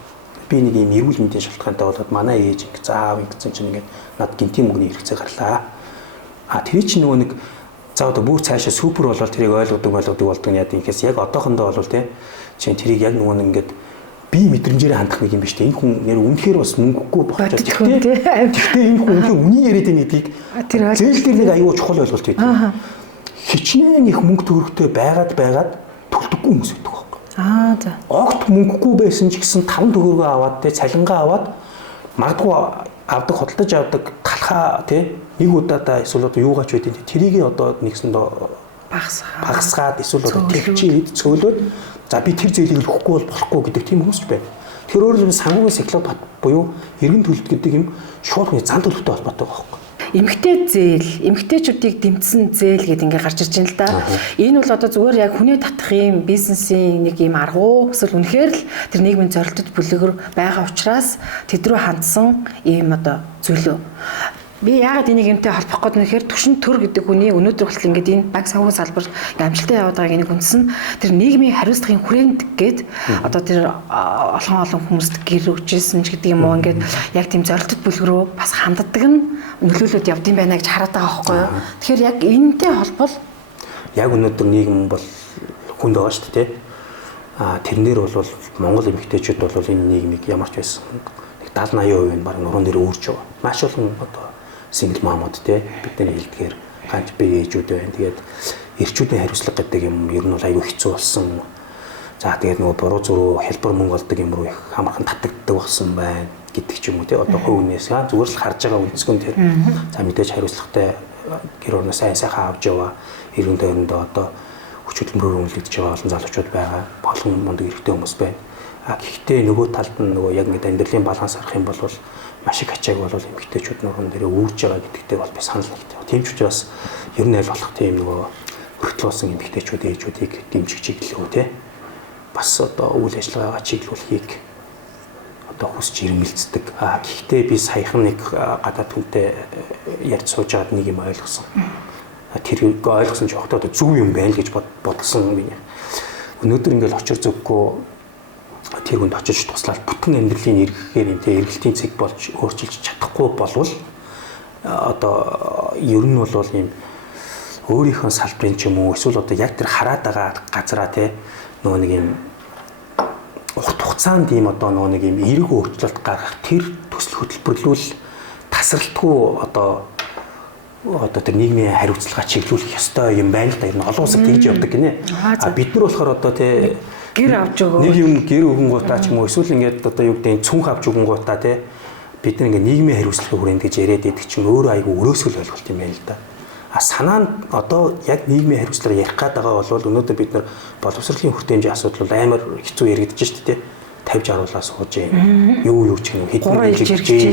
Би нэг юм эрүүл мэндийн шалтгаантай болоод манай ээж ингэ заав ингэсэн чинь ингээд над гинтийн мөнгөний хэрэгцээ гарлаа. Тэр чинь нөгөө нэг за одоо бүр цаашаа супер болоод тэрийг ойлгодог болдог нь яа гэхээс яг одоохондоо бол те чинь тэрийг яг нөгөө нэг ингээд би мэдрэмжээр хандах нэг юм биш те энэ хүн нэр үнэхээр бас мөнгөгүй багчаа. Гэхдээ энэ хүн үнэхээр үний яриад байгаа гэдгийг зээл дээр нэг аюул чухал ойлголт өгдөг. Хичнээн их мөнгө төгрөгтэй байгаад төлдөггүй хүмүүс байдаг байхгүй. За. Огт мөнгөгүй байсан ч гэсэн 5 төгрөгөө аваад те цалингаа аваад магадгүй авдаг хөдөлж авдаг талхаа те нэг удаадаа эсвэл одоо юугаач байдیں۔ Тэрийг одоо нэгсэндээ багасгаад эсвэл одоо тэгчээд цөөлөөд за би тэр зээлийг өгөхгүй бол болохгүй гэдэг тийм хүмүүс ч байна. Тэр өөрөөр хэлбэл санхүүгийн циклопат буюу эргэн төлөлт гэдэг юм шууд зан төлөвтэй холбоотой байхгүй. Эмэгтэй зээл, эмэгтэйчүүдийг дэмжсэн зээл гэдэг ингээ гарч ирж байна л да. Энэ бол одоо зүгээр яг хүний татах юм бизнесийн нэг юм аргуу эсвэл үнэхээр л тэр нийгмийн зорилтод бүлэгэр байгаа учраас тэд рүү хандсан ийм одоо зүйлөө. Би яагаад энийг юмтай холбох гээд нэхэр түвшин төр гэдэг хүний өнөөдөр хүртэл ингээд энэ банк санхүүгийн салбар амжилттай яваад байгааг энийг үндсэн тэр нийгмийн хариуцлагын хүрээнд гээд одоо тэр олон хүмүүст гэр өгчээсэн ч гэдэг юм уу ингээд яг тийм зорилтод бүлгэрөө бас ханддаг нь нөлөөлөд явдсан байна гэж хараад байгаа байхгүй юу. Тэгэхээр яг энэтэй холбол яг өнөөдөр нийгэм бол хүнд байгаа шүү дээ. Тэрнэр бол Монгол эмэгтэйчүүд бол энэ нийгмийг ямар ч байсан 70-80% нь баг нуруунд дээр өөрч байгаа. Маш олон одоо single mom-од те бидний хэлдгээр ганц бие ээжүүд байна. Тэгээд эрчүүдийн хариуцлага гэдэг юм ер нь бол аюу хэцүү болсон. За тэгээд нөгөө буруу зуруу хэлбэр мөнгө олдог юм руу их хамархан татагддаг болсон байна гэдэг ч юм уу те одоо хувь үнээс зүгээр л харж байгаа үнцгэн тэр. За мэдээж хариуцлагатай гэр орноос сайхан авч яваа эргэн тойрондоо одоо хүч хөдөлмөрөөр үнэлэгдэж байгаа олон залуучууд байгаа. Болгон мундаг эрэгтэй хүмүүс байна. Гэхдээ нөгөө талд нь нөгөө яг нэг амьдралын баланс харах юм бол маш их ачааг бол эмэгтэйчүүд нуруунд дээр үүрж байгаа гэдэгтэй бол би санал нэгтэй. Тийм ч учраас ер нь аль болох тийм нөгөө хөртлөөсөн эмэгтэйчүүд ээжүүдийг дэмжих чиглэлөө те бас одоо үйл ажиллагаагаа чиглүүлэхийг одоо хүсч ирмэлцдэг. Гэхдээ би саяхан нэг гадаад хүнтэй ярьж сууж байгаад нэг юм ойлгосон. Тэрийг ойлгосон ч одоо зөв юм байна л гэж бодсон юм. Өнөөдөр ингээл очир зүггүй тэр хүнд очиж туслаад бүтэн амьдралын эргэхээр юм те эргэлтийн цэг болж өөрчилж чадахгүй болвол одоо ер нь бол ийм өөрийнхөө салбарын ч юм уу эсвэл одоо яг тэр хараад байгаа газараа те нөгөө нэг юм урт хугацаанд ийм одоо нөгөө нэг юм эрг өөрчлөлт гаргах тэр төсөл хөтөлбөрлөл тасралтгүй одоо тэр нийгмийн хариуцлага чиглүүлэх ёстой юм байна л да. Ер нь олон улсад тэгж явдаг гинэ. Бид нар болохоор одоо те гэр авч өгөө. Нэг юм гэр өгөн гутаа ч юм уу эсвэл ингээд одоо юу гэдэг цүнх авч өгөн гутаа те бид нар ингээд нийгмийн хариуцлагын хүрээнд гэж яриад байдаг чинь өөрөө айгүй өрөөсгөл ойлголт юм байна л да. Санаа нь одоо яг нийгмийн хариуцлагаар ярих гээд байгаа бол өнөөдөр бид нар боловсролын хүртээмжийн асуудал бол амар хэцүү яригдаж шүү дээ. 50-60 сууж юу ч юм хэдэн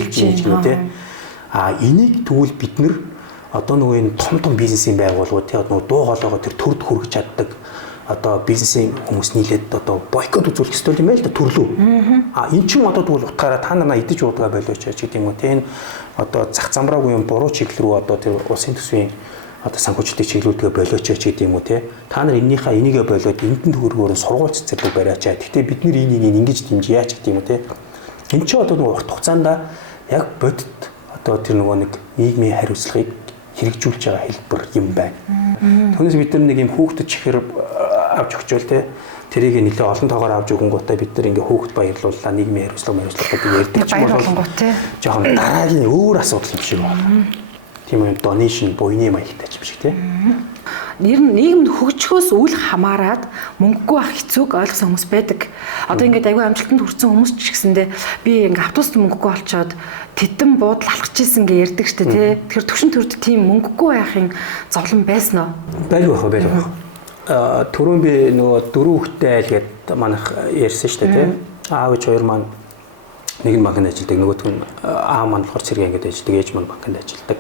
жил те. Энийг тэгвэл бид нэр одоо нөгөө энэ том бизнесийн байгууллагууд тий нөгөө дуу хоолойгоо тэр төрд хүргэж чаддаг одоо бизнесийн хүмүүс нийлээд одоо бойкот үзүүлэх ёстой юм байл да төрлөө. Энэ чинь одоо тэгвэл утгаараа та нараа идэж уудгаа болооч гэдэг юм уу тий энэ одоо зах замраагүй юм буруу чиглэл рүү одоо тэр улсын төсвийн одоо санхүүжилтийг чиглүүлдэг болооч гэдэг юм уу тий та нар энийгээ болоод эндэн төгрөгөөр сургууль цэцэрлэг бариачаа. Гэхдээ бид нэр энийг ингэж дэмжиж гэдэг юм уу тий энэ чинь одоо нөгөө урт хугацаанд яг бодит одоо тэр нөгөө нэг нийгмийн хариуцлагыг хэрэгжүүлж байгаа хэлбэр юм байна. Түүнээс бид нар нэг юм хүүхдэд чихэр авч өгчөөл те тэрийг нэлээ олон тоогоор авч өгөнгүүтээ бид нар ингээ хүүхд баярлууллаа нийгмийн хариуцлага гэдэг ярьдаг ч болов жоохон дараагийн өөр асуудал юм шиг байна. Тийм үү donation буйны маягтай юм шиг те. Нэр нь нийгэмд хөгжихөөс үл хамааран мөнгөгүй ах хэцүүг ойлгосон хүмүүс байдаг. Одоо ингээд аягүй амжилтанд хүрсэн хүмүүс ч гэсэндээ би ингээд автобуст мөнгөгүй болчоод тэдэн буудал алхаж ийсэн гэ ярьдаг штэ тий. Тэгэхээр төвшин төрд тийм мөнгөгүй байхын зовлон байсан уу? Байлгүй. Түрүүн би нөгөө 4 хүүхэдтэй айл гээд манайх ярьсан штэ тий. Аав ээж хоёр маань нэг нь банкнд ажилладаг, нөгөөх нь аав маань болохоор цэргийн ангид ажилладаг, ээж маань банкнд ажилладаг.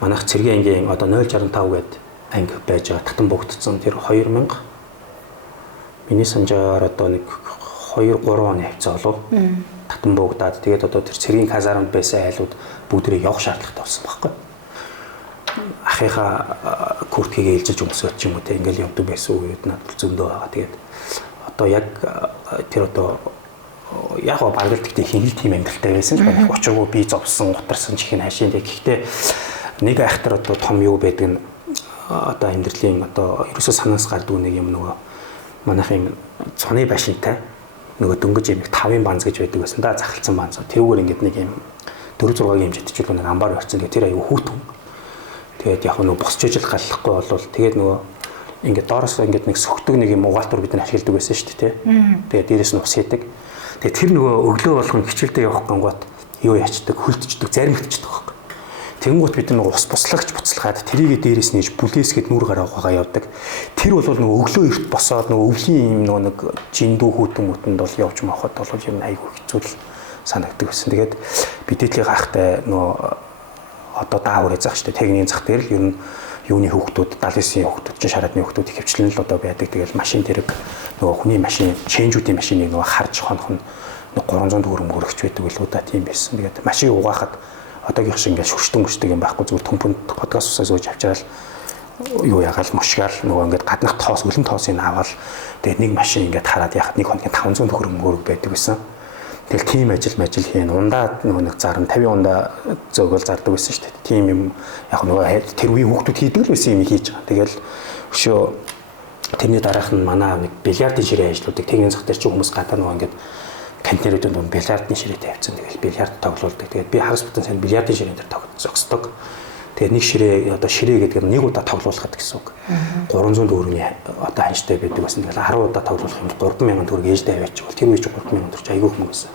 Манайх цэргийн ангийн одоо 065 гээд анги байж байгаа татан богдсон тэр 2000 миний санджаар одоо нэг 2-3 оны хавцаа болов татан богдаад тэгээд одоо тэр цэргийн казармд байсан айлууд бүгдээ явах шаардлагатай болсон байхгүй. Ахыхаа курткийг ээлжиж өмсөж ч юм уу те ингээл явдаг байсан үед надад зөндөө байгаа. Тэгээд одоо яг тэр одоо яг баргалт гэдэг хингэл тийм амьдралтай байсан ч байна. Учиргүй би зовсон, гутарсан чихэн хашийн тэг. Гэхдээ нэг айхтар одоо том юу байдаг нь одоо амьдралын одоо ерөөсөө санаас гардаг нэг юм нөгөө манайхын цоны башинтай нөгөө дөнгөж юм 5-ын банз гэж байдаг байсан да захалцсан банз. Тэрүүгээр ингээд нэг юм 4-6-гийн хэмжээтэй нэг амбар барьсан. Тэр аюу хүүтэн. Тэгээд яг нөгөө босч ижил галлахгүй болвол тэгээд нөгөө ингээд доороос ингээд нэг сөхдөг нэг юм угаалтур бид нар ашигладаг байсан шүү дээ тий. Тэгээд дээрээс нь ус хийдэг. Тэгээд тэр нөгөө өглөө болгон хичээлдээ явах гангууд юу ячдаг хөлтчдөг заримтчдаг байхгүй. Тэнгуут бид нэг ус буслагч буцалгаад тэрийг дээрээс нээж бүлээсгээд нүр гараа угаагаа явдаг. Тэр бол нөгөө өглөө эрт босоод нөгөө өвлийн юм нөгөө нэг жиндүү хүүтэн мүтэнд бол явж махад бол юм айгүй хэцүү санагддаг байсан. Тэгээд бидэдлийн гахтай нөгөө одоо даавар заах штэ техникийн зах дээр л ер нь юуны хүүхдүүд 79-ийн хүүхдүүд чинь шараадны хүүхдүүд ихэвчлэн л одоо байдаг. Тэгэл машин тэрэг нөгөө хүний машин чэнжүүдийн машиныг нөгөө харж хонох нь 300 төгрөг өргөж байдаг билүү да тийм байсан. Тэгээд машин угаахад одоогийн шиг ингээд шүршдэг юм байхгүй зүгээр төмпөнд подкаст усаа сууж авчирал юу ягаал мушгаал нөгөө ингээд гаднах тоос өлөн тоосыг аваад тэгээд нэг машин ингээд хараад яхад нэг хоногийн 500 төгрөг өргөж байдаг байсан. Тэгэл тийм ажил хийн ундаа нөгөө нэг зарам 50 ундаа зөөгөл зардаг байсан шүү дээ. Тийм юм яг нөгөө тэр үеийн хүүхдүүд хийдэг л байсан юм хийж байгаа. Тэгэл өшөө тэрний дараах нь манай нэг бильярдын ширээ ажилладаг. Техникийн зах дээр чи хүмүүс гадаа нөгөө ингээд кантинерүүд нь бильярдны ширээ тавьчихсан. Тэгэл бильярд тоглоулдаг. Тэгээд би хагас бүтэн сайн бильярдын ширээн дээр зогсдог. Тэгээд нэг ширээ одоо ширээ гэдэг нь нэг удаа тоглуулахад гэсэн үг. 300 төгрөгийн одоо ханштай байдаг байсан. Тэгэл 10 удаа тоглуулах юм 3000 төгрөг ээждээ аваачих. Тэр үе чи 3000 төгрөг айгүй хүмүүс байсан.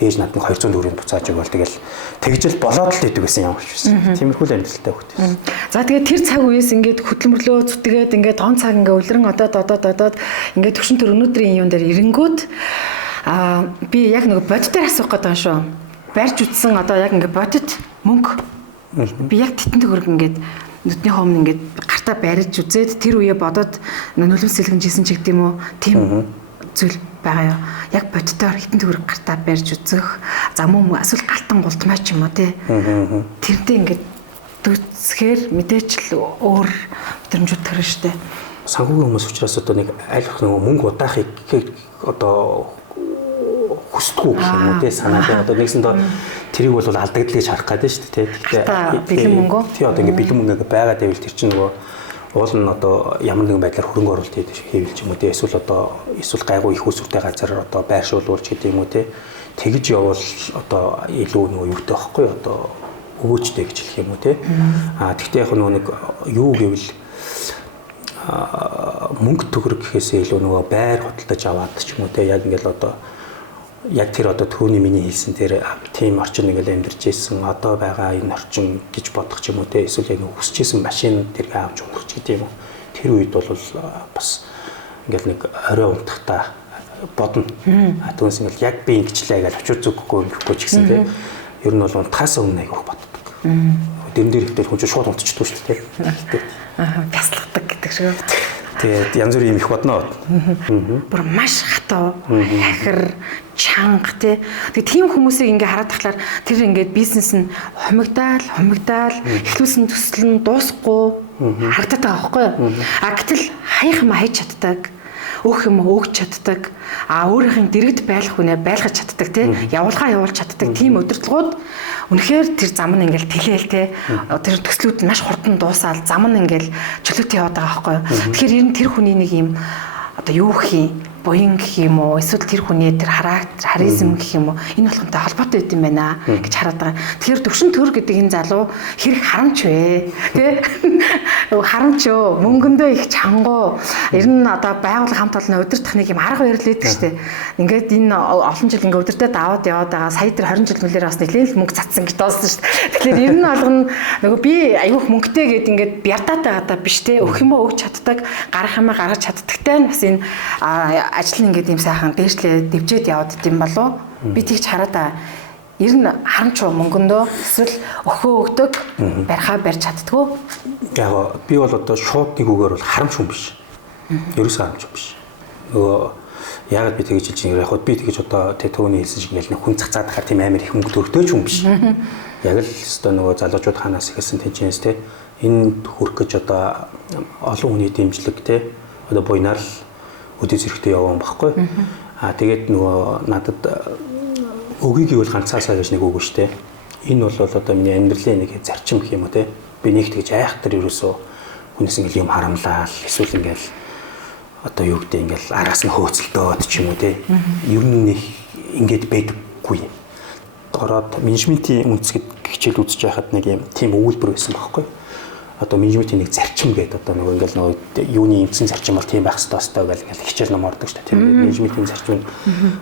Ээж надад 200 төгрөгийг буцааж өгөөл тэгэл тэгжэл болоод л идэг байсан юм шиг байсан. Тиймэрхүү л амьдралтай хөхт байсан. За тэгээд тэр цаг үеэс ингээд хөдөлмөрлөө зүтгээд ингээд тон цаг ингээд улиран одоод ингээд төвшин төр өнөөдрийн юм дээр ирэнгүүт би яг нэг бодит дээр асуух гэдэг юм шүү. Барьж үтсэн одоо яг ингээд бодит мөнгө би яг тэтэн төгрөг ингээд нүдний хомн ингээд гартаа барьж үзээд тэр үе бодоод нүлэм сэлгэнжсэн ч гэдэм үү тийм зүйл байгаа юу. Яг бодитоор хитэн төгрөг гартаа барьж үзэх зам юм эсвэл галтан гултмаа ч юм уу тий. Тэрнтэй ингээд дүүцхээр мэдээч л өөр мэдрэмжүүд төрнө штэ. Санхүүгийн хүмүүс учраас одоо нэг аль болох нөгөө мөнгө удаахыг одоо хүсдэггүй гэх юм уу тий санаад одоо нэгсэндээ тэрийг бол алдагдлыг харах гэдэг шүү дээ тий. Гэхдээ бэлэн мөнгө. Тий одоо ингээд бэлэн мөнгө байгаа дэвэл тэр чинь нөгөө уул нь одоо ямар нэгэн байдлаар хөрөнгө оруулалт хийвэл ч юм уу тий эсвэл гайгүй их усүртэй газар одоо байршуулуулж гэдэг юм уу тий тэгж явбал одоо илүү нөгөө юутай байхгүй одоо өвөөчтэй гэж хэлэх юм уу тий тэгтээ яг нөгөө нэг юу гэвэл мөнгө төгрөг гэхээсээ илүү нөгөө байр хөдөлтөж аваад ч юм уу тий яг ингээл одоо яг тэр одоо түүний миний хэлсэн тэр тийм орчин ингээл амьдарч ийсэн одоо байгаа энэ орчин гэж бодох ч юм уу те эсвэл яг өсөж ийсэн машин тэргээ авч өнгөрч гэдэг юм уу тэр үед бол бас ингээл нэг орой унтахтаа бодно түүнээс ингээл яг би ингэчлээ гэж очиж зүггүй өнгөхгүй ч гэсэн те ер нь бол унтахаас өмнө айгүйх боддог Дэрэн дээр ихтэй хүн чинь шууд унтчихдаг шүү дээ. Бясалгадаг гэдэг шиг. Тэгээд янз бүрийн юм их бодноо. Бүр маш хатуу, ахир, чанга тий. Тэгээд тийм хүмүүсийг ингээ хараад тахлаар тэр ингээд бизнес нь хумигдаал, эхлүүлсэн төсөл нь дуусахгүй харагдаад байгаа байхгүй юу? Гэтэл хаях юм хайж чаддаг. Өөх юм өгч чаддаг. Өөрийнхөө дэрэгд байлах хүнээ байлгаж чаддаг тий. Явуулгаа явуулж чаддаг. Тийм удирдлагууд үнэхээр тэр зам нь ингээл тэлээл тий. Тэр төслүүд нь маш хурдан дуусаад зам нь ингээл чөлөөтэй яваад байгаа байхгүй юу. Тэгэхээр ер нь тэр хүний нэг юм одоо юу гэх юм буян гэх юм уу эсвэл тэр хүний тэр характер, харизм гэх юм уу энэ болгонтой холбоотой байт юм байна гэж хараад байгаа. Тэгэхээр төвшин төр гэдэг энэ залуу хэрэг харамч вэ? Тэ? Харамч юу? Мөнгөндөө их чангуу. Ер нь одоо байгууллага хамт олонны удирдах нэг юм арга барил байдаг шүү дээ. Ингээд энэ олон жил ингээд удирдаад аваад яваад байгаа. Сая тэр 20 жил мөлөөр бас нэлээд л мөнгө цацсан гэж доосон шүү дээ. Тэгэхээр ер нь болгоно нөгөө би аюух мөнгөтэй гэдэг ингээд бярдаад байгаа даа биш те. Өгөх юм уу өгч чаддаг, гарах юм гаргаж чаддагтай нь бас энэ ажил нь ингээд юм сайхан дээшлээ дэвжээд яваад идэм болов би тийч хараад аа ер нь харамч уу мөнгөндөө эсвэл өхөө өгдөг барихаа барьж чаддгүй яг би бол одоо шууд нэг үгээр бол харамч хүн биш ерөөсөө харамч хүн биш нөгөө яагаад би тэгэж хэлж байгаа яг би тэгэж одоо төвний хэлсэн шиг ингээл хүн цацаад хахаар тийм амар их мөнгө төрдөөч хүн биш яг л өстой нөгөө залуучууд ханаас ихсэн тэнцэнс те энэ хүрх гэж одоо олон хүний дэмжлэг те одоо буйнаар өдөө зэрэгтэй явсан байхгүй. Тэгээд нөгөө надад өгийг ивэл ганцаасаа гэж нэг үг шүү дээ. Энэ бол одоо миний амьдралын нэг зарчим гэх юм уу те. Би нэг тэгж айхтар ерөөсөө хүнээс ингээл юм харамлал эсвэл ингээл одоо юу гэдэг ингээл араас нь хөөцөлдөөд ч юм уу те. Ер нь нэг ингээд байдаггүй. Ороод менежментийн үндэсгэд хичээл үзэж байхад нэг юм тийм өгүүлбэр байсан байхгүй. Одоо менежментийн нэг зарчим гэдэг одоо нөгөө ингээл нөгөө юуны эмцэн зарчим бол тийм байх ёстой гэл ингээл хичээл ном ордог шүү дээ. Тийм менежментийн зарчим нь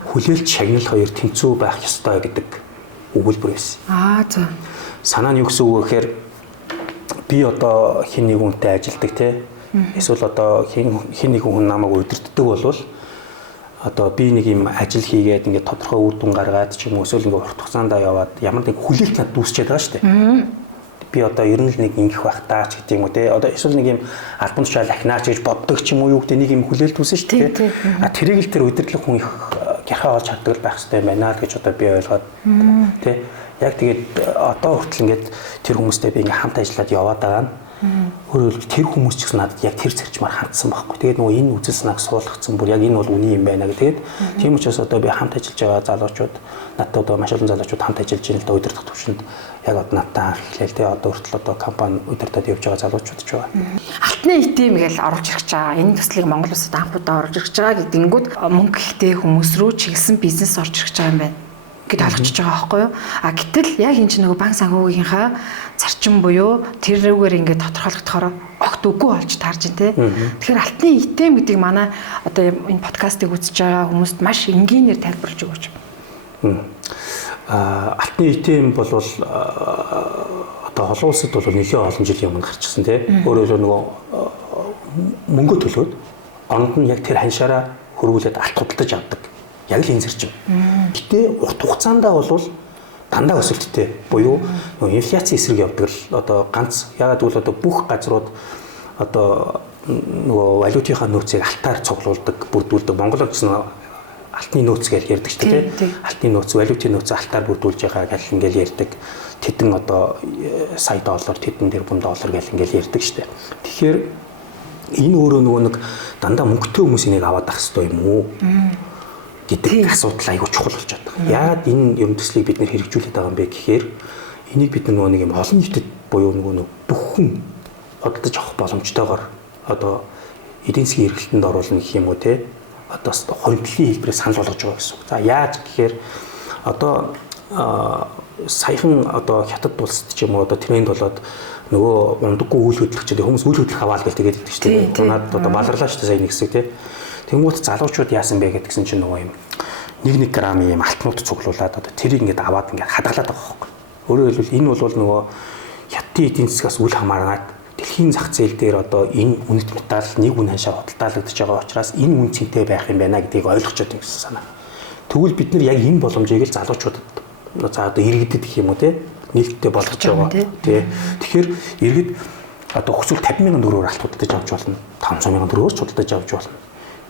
хүлээлт шагнал хоёр тэнцүү байх ёстой гэдэг өгүүлбэр байсан. За. Санаа нь юу гэсэн үг вэ гэхээр би одоо хин нэг хүнтэй ажилдаг те. Эсвэл одоо хин нэг хүн намайг удирддаг болвол одоо би нэг юм ажил хийгээд ингээд тодорхой үр дүн гаргаад ч юм уу эсвэл ингээд урт хугацаанд яваад ямар нэг хүлээлт над дүүсчээд байгаа шүү дээ. Би одоо ер нь л нэг ингэх байх таа ч гэдэг юм уу те. Одоо эсвэл нэг юм албан тушаал ахнаач гэж боддог ч юм уу юу гэдэг нэг юм хүлээлт үүсэн шүү дээ. Тэрийг л тэр удирдлага хүн их гярхаа олж чаддаг байх хэрэгтэй байна л гэж одоо би ойлгоод те. Яг тэгээд одоо хүртэл ингээд тэр хүмүүстэй би ингээд хамт ажиллаад яваад байгаа нь өөрөөр хэлбэл тэр хүмүүс ч гэсэн надад яг тэр зарчмаар хандсан байхгүй. Тэгээд нөгөө энэ үзэл санааг суулгацсан бүр яг энэ бол үний юм байна гэдэг. Тийм учраас одоо би хамт ажиллаж байгаа залуучууд надад одоо маш олон залуучууд хамт ажиллаж байна л да удирдах төвшөнд яг одоо надтай анх эхлээл тэ одоо хүртэл одоо компани удирдах явж байгаа залуучууд ч байгаа. Алтны итем гэж оруулж ирэх гэж байгаа. Энэ төслийг Монгол улсад анхудаа оруулж ирэх гэж байгаа гэдэнгүүт мөнгө ихтэй хүмүүс рүү чиглэсэн бизнес орж ирэх гэж байгаа юм байна гэд ойлгож байгаа байхгүй юу? Гэтэл яг энэ чинь нөгөө банк санхүүгийнхаа зарчим буюу тэр рүүгээр ингээд тодорхойлогдохоор огт үгүй болж таарж байна те. Тэгэхээр алтны итем гэдэг манай одоо энэ подкастыг үзэж байгаа хүмүүст маш энгийнээр тайлбарлаж өгөөч. Алтны итем бол одоо олон улсад бол нэлээд олон жилийн өмнө гарчихсан те. Өөрөөр нөгөө мөнгө төлөөд онд нь яг тэр ханшаараа хөрвүүлээд алт худалдаж авдаг. Яг л энэ зарчим. Гэтэ урт хугацаанд бол дандаа өсөлттэй буюу нөгөө инфляци эсрэг явдаг л одоо ганц ягаад гэвэл одоо бүх газрууд одоо нөгөө валютынхаа нөөцийг алтаар цуглуулдаг, бүрдүүлдэг. Монголоор гэсэн алтны нөөц гэж ярьдаг шүү дээ. Алтны нөөц, валютын нөөц алтаар бүрдүүлж байгаа гэл ингээл ярьдаг. Тэдэн одоо сая доллар, тэдэн тэрбум доллар гэл ингээл ярьдаг шүү дээ. Тэгэхээр энэ өөрөө нөгөө нэг дандаа мөнгөтэй хүмүүсийг аваад авах хэрэгтэй юм уу? Гэдэг асуудал айгүй чухал болж байна. Яагаад энэ юм төслийг бид нэр хэрэгжүүлээд байгаа юм бэ гэхээр энийг бид нөгөө нэг юм олон нийтэд буюу нөгөө бүх хүн худалдаж авах боломжтойгоор одоо эдийн засгийн эргэлтэнд оруулна гэх юм уу те одоо хоригдлын хэлбэрээр санал болгож байгаа гэсэн үг. За яаж гэхээр одоо саяхан одоо хятад улсад ч юм уу одоо тренд болоод нөгөө ундаггүй үйл хөдлөгчд хүмүүс үйл хөдлөх аваал гэж тэгээд байдаг шүү дээ. Надад одоо баларлаа шүү дээ сая нэг хэсэг те. Тэнгүүт залуучууд яасан бэ гэдгсэн чинь нөгөө юм 1 грамм юм алтнууд цуглуулад одоо тэрийг ингээд аваад ингээд хадгалаад байгаа байхгүй. Өөрөөр хэлбэл энэ бол нөгөө хятадын эдийн засгаас үл хамааран дэлхийн зах зээл дээр одоо энэ үнэт металл нэг үн ханшаа худалдаалагдаж байгаа учраас энэ үн цэнтэй байх юм байна гэдгийг ойлгочод гэсэн санаа. Тэгвэл бид нар яг энэ боломжийг л залуучуудад за одоо иргэдэд гэх юм уу те нээлттэй болгож байгаа. Тий. Тэгэхээр иргэд одоо хүсвэл 50,000 төгрөгөөр алт худалдаж авч болно. 500,000 төгрөгөөр ч худалдаж авч болно.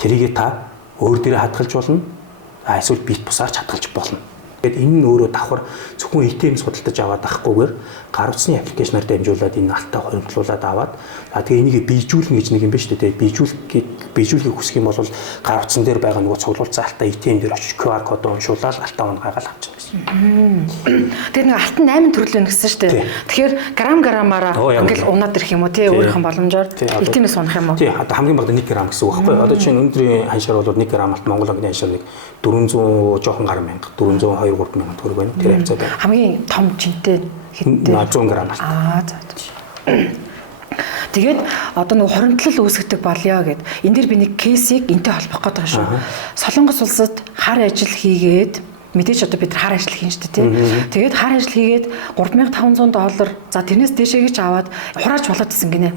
Тэрийг та өөр дээрээ хадгалж болно. Эсвэл бит бусаар ч хадгалж болно. Тэгэд энэ нь өөрөө давхар зөвхөн ATM-с худалдаж аваад авахгүйгээр гар утасны аппликейшнаар дамжуулаад энэ алтаа хуримтлуулад аваад тэгээ энийг бийжүүлнэ гэж нэг юм байна шүү дээ. Бийжүүлэхийг хүсэх юм бол гар утсан дээр байгаа нөгөө цуглуулсан алтаа ATM дээр очиж QR код уншуулаад алтаа унгаагаал авчихна гэсэн. Тэр нэг алтан 8 төрөл байна гэсэн шүү дээ. Тэгэхээр грамаараа ингээл унаад ирэх юм уу тий өөрийнх нь боломжоор ATM-с унах юм уу? Тий одоо хамгийн багадаа 1 грамм гэсэн үг байхгүй. Одоо чинь өнөөдрийн ханшаар бол 1 грамм алт Монгол банкны ханшаар нэг 400 жоохон гаруй мянга 402 3,000 төгрөг байна. Тэр хавцаа байна. Хамгийн том жинтэй хэдтэй 100 грамм алт. За. Тэгээд одоо нэг хуримтлал үүсгдэг болёо гэд. Энд дэр би нэг кейсийг энтэй холбох гээд байгаа шүү. Солонгос улсад хар ажил хийгээд мэдээж одоо бид хар ажил хийн шүү дээ тий. Тэгээд хар ажил хийгээд $3,500 за тэрнээс дээшээ гэж аваад хурааж болоод исэн гинэ.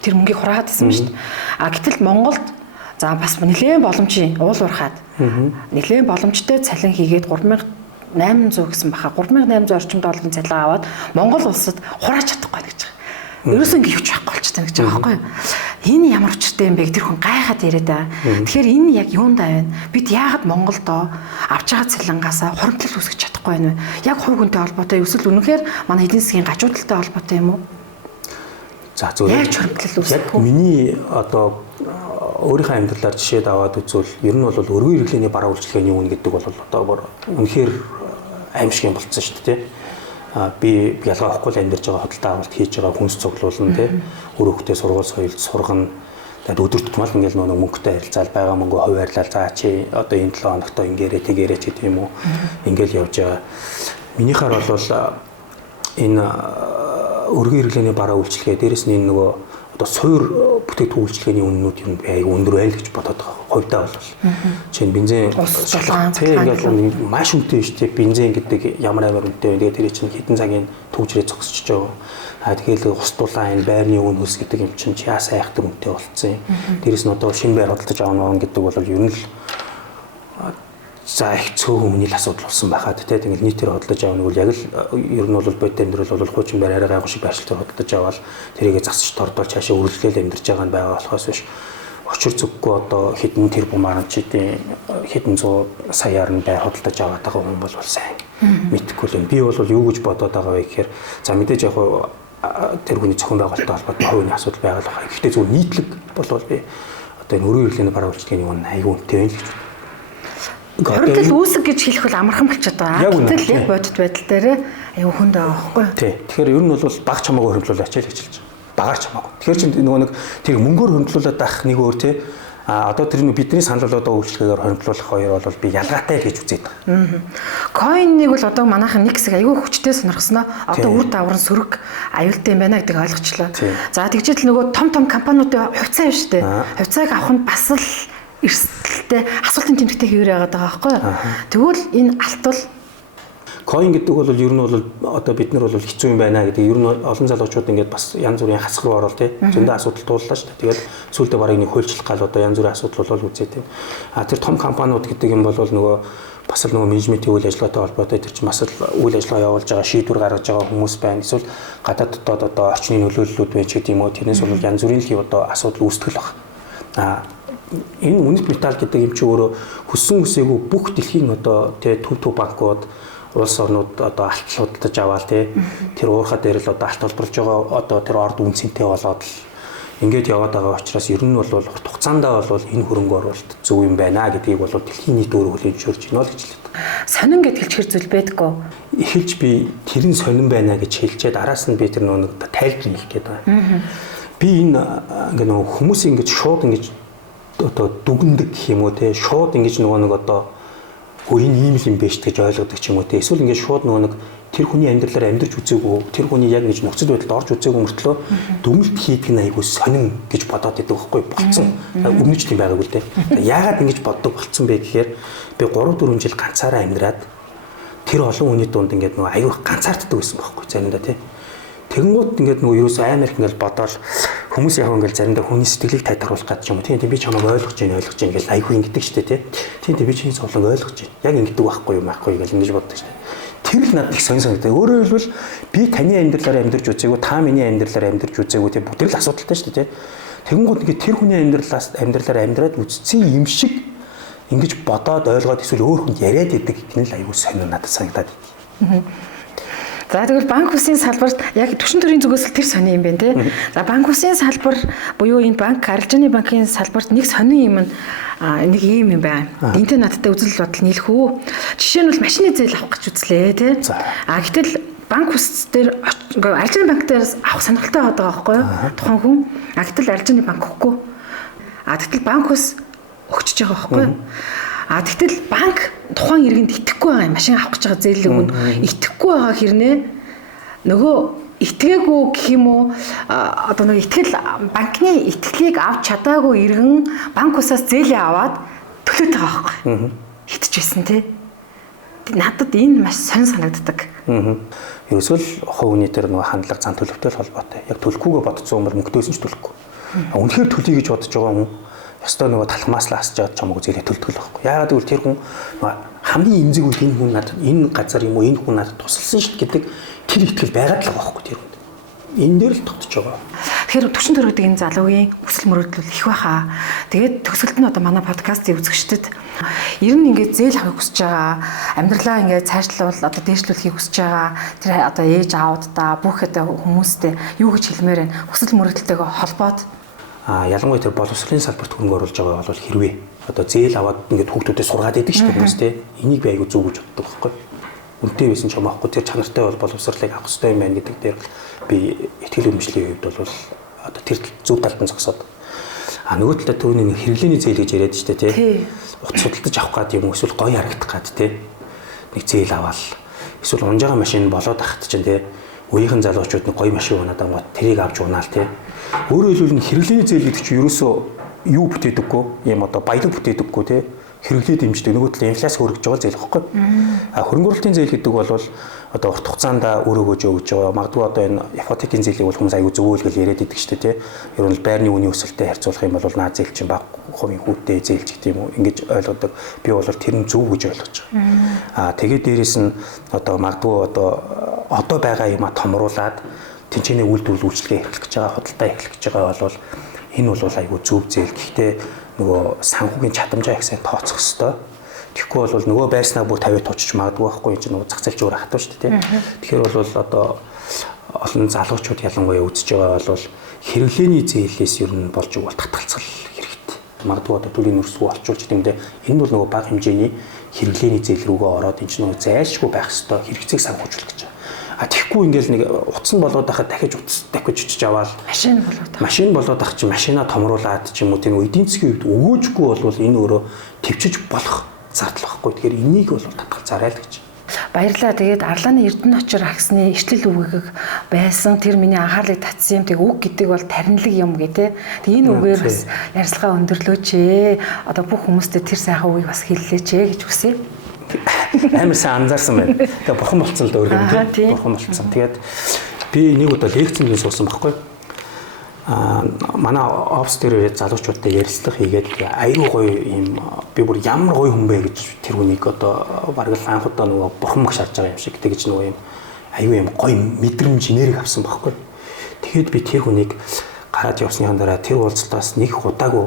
Тэр мөнгийг хураад исэн шүү дээ. А гэтэл Монголд за бас нэлээд боломжийн уул уурхаад нэлээд боломжтой цалин хийгээд 3,800 гэсэн баха 3,800 орчим долларын цалин аваад Монгол улсад хурааж чадахгүй гэж байгаа. Ерөөсөө ингэ юуч байхгүй болчихсон гэж байгаа байхгүй юу? Энэ ямар учиртай юм бэ? Тэр хүн гайхаад яриад байгаа. Тэгэхээр энэ яг юунд авна? Бид яагаад Монголдоо авч байгаа цалингаасаа хуримтлал үүсгэж чадахгүй байна вэ? Яг хувь хүнтэй холбоотой эсвэл үнэхээр манай эдийн засгийн гажуудалтай холбоотой юм уу? За зөв. Яг хуримтлал үүсгэх. Миний одоо өөрийнхөө амьдралаар жишээд аваад үзвэл ер нь бол өргөн хэрэглээний бараа үйлчилгээний үн гэдэг бол одоо үнэхээр аимшиг юм болцсон шүү дээ. Би ялгаа авахгүй л амьдарч байгаа хөдөлთა авалт хийж байгаа хүнс цуглуулна тий. Өөр хөлтөө сургууль соёлд сургана. Тэгээд өдөр тутмаа ингээл нөгөө мөнгөтэй харилцаал байгаа мөнгө хуваарлал за чи одоо энэ 7 хоногт ингээрээ тэгээрээ ч гэдэг юм уу. Ингээл явж байгаа. Минийхаар бол энэ өргөн хэрэглээний бараа үйлчилгээ дээрэс нь энэ нөгөө одоо суур бүтээгдэхүүн үйлчилгээний үнэнүүд юм аяг өндөр байл гэж бодоод байгаа. Хувьдаа бол чинь бензин ингээд маш үнэтэй шүү дээ. Бензин гэдэг ямар үнэтэй вэ? Тэр чинь хэдэн цагийн төвчрээ зогсчихж байгаа. Тэгэхээр ус дулаан байрны үн хөлс гэдэг юм чинь яасаа айхдаг үнэтэй болцсон юм. Дээрэс нь одоо шинэ байр худалдаж авах нь гэдэг бол ер нь л за их цөөхөн үнийг асуудал болсон байхад тэгээд нийтээр хөдөлж авах нь бол яг л ер нь бол бодит амьдрал бол хуучин байр арай гайгүй шиг байршилтаар хөдөлж аваад тэрийгэ засч тордол цаашаа үргэлжлэл амьдарч байгаа нь байгаа болохоос биш очир зүггүй одоо хэдэн тэрбум чидийн хэдэн 100 саяар нь байр хөдөлж аваад байгаа хүн бол сайн мэдхгүй л би бол юу гэж бодоод байгаа вэ гэхээр за мэдээж яг тэр хүний зохион байгуулалттай холбоотой хувийн асуудал байгаа л байна. Гэхдээ зөв нийтлэг болвол би одоо энэ өргөн хэрэглээний бараа үйлчилгээний үн аягүй үнэтэй байна гэж Хуримтлал үүсэг гэж хэлэх бол амархан болчиход байгаа. Гэтэл яг бодит байдал дээр аюу хүнд байгаа байхгүй юу? Тий. Тэгэхээр ер нь бол баг чамаагаар хөрөмтлүүлээ ачаал ажиллаж байгаа. Багаар чамаагүй. Тэгэхээр чинь нөгөө нэг тэр мөнгөөр хөрөмтлүүлээд байх нэг өөр тий. Одоо тэр нь бидний санал болоод үйлчлэгээр хөрөмтлүүлэх хоёр бол би ялгаатай гэж үзээд байгаа. Coin-ыг бол одоо манайхан нэг хэсэг аюу хүчтэй сонирхсноо одоо үр даврын сөрөг аюултай юм байна гэдэг ойлголцлоо. За тэгжэл нөгөө том компаниудын хувьцаа юм шүү дээ. Хувьцааг авах нь бас л эрсдэлтэй асуултын тэмдэгтэй хэвээр байгаа байхгүй юу? Тэгвэл энэ алт бол coin гэдэг бол ер нь бол одоо бид нар бол хэцүү юм байна гэдэг. Ер нь олон залуучууд ингээд бас янз бүрийн хасах руу орол тий. Зөндөө асуудал тууллаа шүү дээ. Тэгээд сүүлдээ барыг нэг хуульчлах гал одоо янз бүрийн асуудал бол үзээд байна. Тэр том компаниуд гэдэг юм бол нөгөө бас л нөгөө менежментийн үйл ажиллагаатай холбоотой тэр чинь бас л үйл ажиллагаа явуулж байгаа шийдвэр гаргаж байгаа хүмүүс байна. Эсвэл гадаад дотоод одоо орчны нөлөөллүүд байна ч гэдэг юм уу. Тэрнээс бол янз бүрийн л одоо асуудал үүсдэг л байна. Энэ үнэт металл гэдэг юм чи өөрөө хүссэн үсээгүй бүх дэлхийн одоо тий төв банкуд улс орнууд одоо алт худалдаж аваал тий тэр уурхаа дээр л одоо алт толборлож байгаа одоо тэр орд үнцэнтэй болоод л ингээд яваад байгаа учраас ер нь бол урт хугацаандаа бол энэ хөрөнгө оруулалт зөв юм байна гэдгийг бол дэлхийн нийт өөрөө хүлээнчөрж байна л гэж хэлдэг. Сонин гэд хэлчихэр зүйл байдгүй. Эхэлж би тэр нь сонин байна гэж хэлчихэд араас нь би тэр нэг тайлбар хийх гээд байгаа. Би энэ ингээд нөгөө хүмүүс ингэж шууд ингэж одоо дүгндэг гэх юм уу те шууд ингэж нөгөө нэг одоо энэ ийм юм биш гэж ойлгодог ч юм уу те эсвэл ингэж шууд нөгөө нэг тэр хүний амьдралаар амьдарч үзээгүй тэр хүний яг ингэж нөхцөл байдалд орж үзээгүй мөртлөө дүгнэлт хийдэг нь айгүй сонин гэж бодоод идэг байхгүй болцсон өмнөж тийм байгаагүй л те яагаад ингэж боддог болцсон бэ гэхээр би 3-4 жил ганцаараа амьдраад тэр олон хүний дунд ингэж нөгөө аюу ганцаарддаг байсан байхгүй заримдаа те тэгэнгүүт ингээд нөгөө ерөөсөө амар их ингээд бодоол хүмүүс яг ингээд заримдаа хүний сэтгэлийг тайлбарлах гэж юм уу тийм би чамайг ойлгож байна ингээд айгүй ингэдэг штэ тийм би чиний зовлон ойлгож байна яг ингэдэг байхгүй юу гэж ингэж боддог штэ Тэр л надад их сонь санагдав. Өөрөөр хэлбэл би таны амьдралаар амьдарч үзээгүй, та миний амьдралаар амьдарч үзээгүй тийм бүгд л асуудалтай шүү дээ. Тэгэнгүүт ингээд тэр хүний амьдралаар амьдраад үзсэн юм шиг ингэж бодоод ойлгоод эсвэл өөр хүнд яриад идэг гэх нь л аюул сонь надад санагдаад байна. За тэгвэл банк үсгийн салбарт яг түвшин төрийн зүгээс л тэр сони юм байна тий. За банк үсгийн салбар буюу энэ банк арилжааны банкын салбарт нэг сони юм нэг юм байна. Энтэй надтай үзэл бодол нийлэх үү. Жишээ нь бол машины зээл авах гэж үзлээ тий. Гэтэл банк ус дээр арилжааны банк дээрээс авах сонирхолтой байгаа байхгүй юу? Тухайн хүн. Гэтэл арилжааны банк өгөхгүй. Гэтэл банк ус өгчөж байгаа байхгүй юу? Тэгтэл банк тухайн иргэнд итгэхгүй байгаа юм. Машин авах гэж байгаа зээлийг өгнө. Итгэхгүй байгаа хэрнээ нөгөө итгээгүй гэх юм уу одоо нөгөө итгэл банкны итгэлийг авч чадаагүй иргэн банк усаас зээлээ аваад төлөөд байгаа байхгүй. Хитчихсэн тий. Надад энэ маш сонь санагддаг. Ерөөсөл хувь хүний тэр нөгөө хандлага зан төлөвтэй холбоотой. Яг төлөхгүйгээ бодцсон юм мөнгөдөөс нь ч төлөхгүй. Үнэхээр төлөе гэж бодож байгаа хүн ёстой нөгөө талхмаас л асч яваад чамаагүй зээлээ төлдөг л байхгүй. Яагаад гэвэл тэр хүн хамгийн эмзэг үед энэ хүн надад энэ газар юм уу энэ хүн надад тусалсан шүү гэдэг тэр итгэл байгаад л байгаа байхгүй тэр хүнд. Энэ дээр л тогтож байгаа. Тэгэхээр төвшин төрөдөг энэ залуугийн хүсэл мөрөөдөл их байхаа. Тэгээд төгсөлт нь одоо манай подкастыг үзэгчдэд ер нь ингээд зээл авахыг хүсэж байгаа, амьдралаа ингээд цаашлуул одоо дээшлүүлэхийг хүсэж байгаа тэр одоо ээж аавдаа бүх одоо хүмүүстэй юу гэж хэлмээр байна. Хүсэл мөрөөдөлтэйгээ холбоод ялангуяа тэр боловсролын салбарт хөрөнгө оруулж байгаа бол хэрвээ одоо зээл аваад ингээд хүүхдүүдэд сургаад идэг шүү дээ хүмүүс те энийг би айгүй зөв гэж боддог байхгүй. Үнтэй байсан ч юм аахгүй тэр чанартай бол боловсролыг авах хэрэгтэй юм байна гэдэг дээр би ихтгэл үнэмшлийн хувьд бол одоо тэр зөв талд нь зогсоод нөгөө талаа түүний хэрэглээний зээл гэж яриад штэ те утас судалдаж авах гад юм эсвэл гоё харагдах гад те нэг зээл аваад эсвэл унжаага машин болоод ахт чинь те үеийнхэн залуучууд нэг гоё машин унаад ангууд тэрийг авч унаал те өөрөөр хэлбэл хэрэглээний зээл гэдэг чинь ерөөсөө юу бүтээдэггүй юм одоо баялаг бүтээдэггүй те хэрэглээ дэмждэг нөгөө талын инфляц хөргөж байгаа зээл гэхгүй. Хөрөнгө оруулалтын зээл гэдэг бол одоо урт хугацаанд өрөөгөөж өгж байгаа. Магадгүй одоо энэ ипотекийн зээлийг бол хүмүүс аягүй зөвөөлгөл яриад идэг шүү дээ тий. Ер нь байрны үнийн өсөлттэй харьцуулах юм бол наад зээл чинь баг хувийн хүүтэй зээлч гэдэг юм уу ингэж ойлгодог. Би бол тэр нь зөв гэж ойлгож байгаа. Тэгээд дээрэс нь одоо магадгүй одоо байгаа юмаа томруулад тэнцээний үйлдвэрлэл үйлчлэгээ эрхлэх гэж байгаа, худалдаа эрхлэх гэж байгаа бол энэ бол аягүй зөв зээл. Гэхдээ нөгөө санхүүгийн чадамжаа их сайн тооцох хэрэгтэй. Тэгэхгүй бол нөгөө байрснаа бүр 50 туучч магадгүй байхгүй энэ нөгөө зах зээл зөөр хатуу шүү дээ. Тэгэхээр бол одоо олон залуучууд ялангуяа үзэж байгаа бол хэрэглээний зээлээс ер нь болж өгвөл татгалцал хэрэгтэй. Магадгүй одоо төлөвийн өрсгөө олчулж гэмдэ энэ бол нөгөө бага хэмжээний хэрэглээний зээл рүүгээ ороод энэ нөгөө зайлшгүй байх хэрэгтэй хэрэгцээг санхүүжүүлэх гэж. Тэгэхгүй ингээл нэг утас нь болоод байхад дахиж утас дахиж очиж аваад машин болоод ах чи машинаа томруулад ч юм уу тийм эдийн засгийн үед өгөөжгүй бол энэ өөрөө төвчж болох зардал байхгүй. Тэгэхээр энийг бол татгалзаарай л гэж. Баярлалаа. Тэгээд Арлааны Эрдэнэ очир агсны ишлэл үгийг байсан тэр миний анхаарлыг татсан юм. Тэг үг гэдэг бол таринлаг юм гэ тэ. Тэг энэ үгээр бас ярилцлага өндөрлөөч ээ. Одоо бүх хүмүүстээ тэр сайхан үгийг бас хэллээч ээ гэж хүсье. Амар сайн анзаарсан байна. Тэгээ бурхан болцсон л дөөргөн тийм. Бурхан болцсон. Тэгээд би нэг удаа лекцэнд суусан байхгүй. Манай офс дээр залуучуудтай ярилцлага хийгээд аюу гоё юм би бүр ямар гоё хүн бэ гэж тэр хүнийг одоо бараг л анх удаа нөгөө бурхан мөх шарж байгаа юм шиг тэгж нөгөө юм аюу юм гоё мэдрэмж нэрийг авсан байхгүй. Тэгээд би тэр хүнийг гараад явсныхан дараа тэр уулзалтаас нэг удаагүй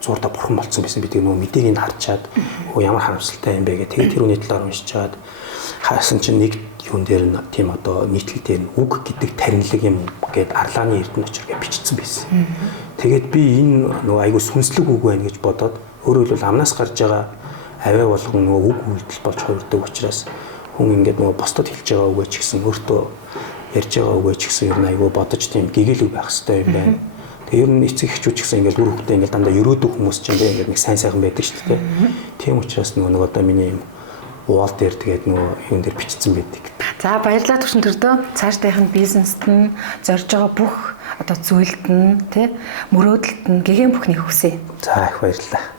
зурда бурхан болцсон байсан би тэг нөгөө мэдээг нь харчаад ямар харамсалтай юм бэ гэх. Тэгээд тэр хүний талаар уншиж чаад хаасан чинь нэг юун дээр нь тийм одоо нийтлэл дээр нь үг гэдэг таринлаг юм гээд Арлааны Эрдэнэ очир гэж бичсэн байсан. Тэгээд би энэ нөгөө айгу сүнслэг үг байна гэж бодоод өөрөөр хэлбэл амнаас гарч байгаа авиа болгон нөгөө үг үйлдэл болж хувирдаг учраас хүн ингээд нөгөө босдод хэлж байгаа үгээ ч гэсэн өөртөө ярьж байгаа үгээ ч гэсэн ер нь айгу бодож тийм гэгээлэг байх хэрэгтэй юм байна. Тэгээ ер нь эцэг эхчүүд ч гэсэн ингээд үр хөвгтэй ингээд дандаа ерөөдөө хүмүүс ч юм бэ ингээд нэг сайн сайхан байдаг шүү дээ. Тийм учраас нөгөө одоо миний юм уул дээр тэгээд нөгөө юун дээр бичсэн байдаг. За баярлалаа төвшин төрдөө цаашдынх нь бизнест нь зорж байгаа бүх одоо зүйлд нь тий мөрөөдөлд нь гэгэн бүхний хүсье. За их баярлалаа.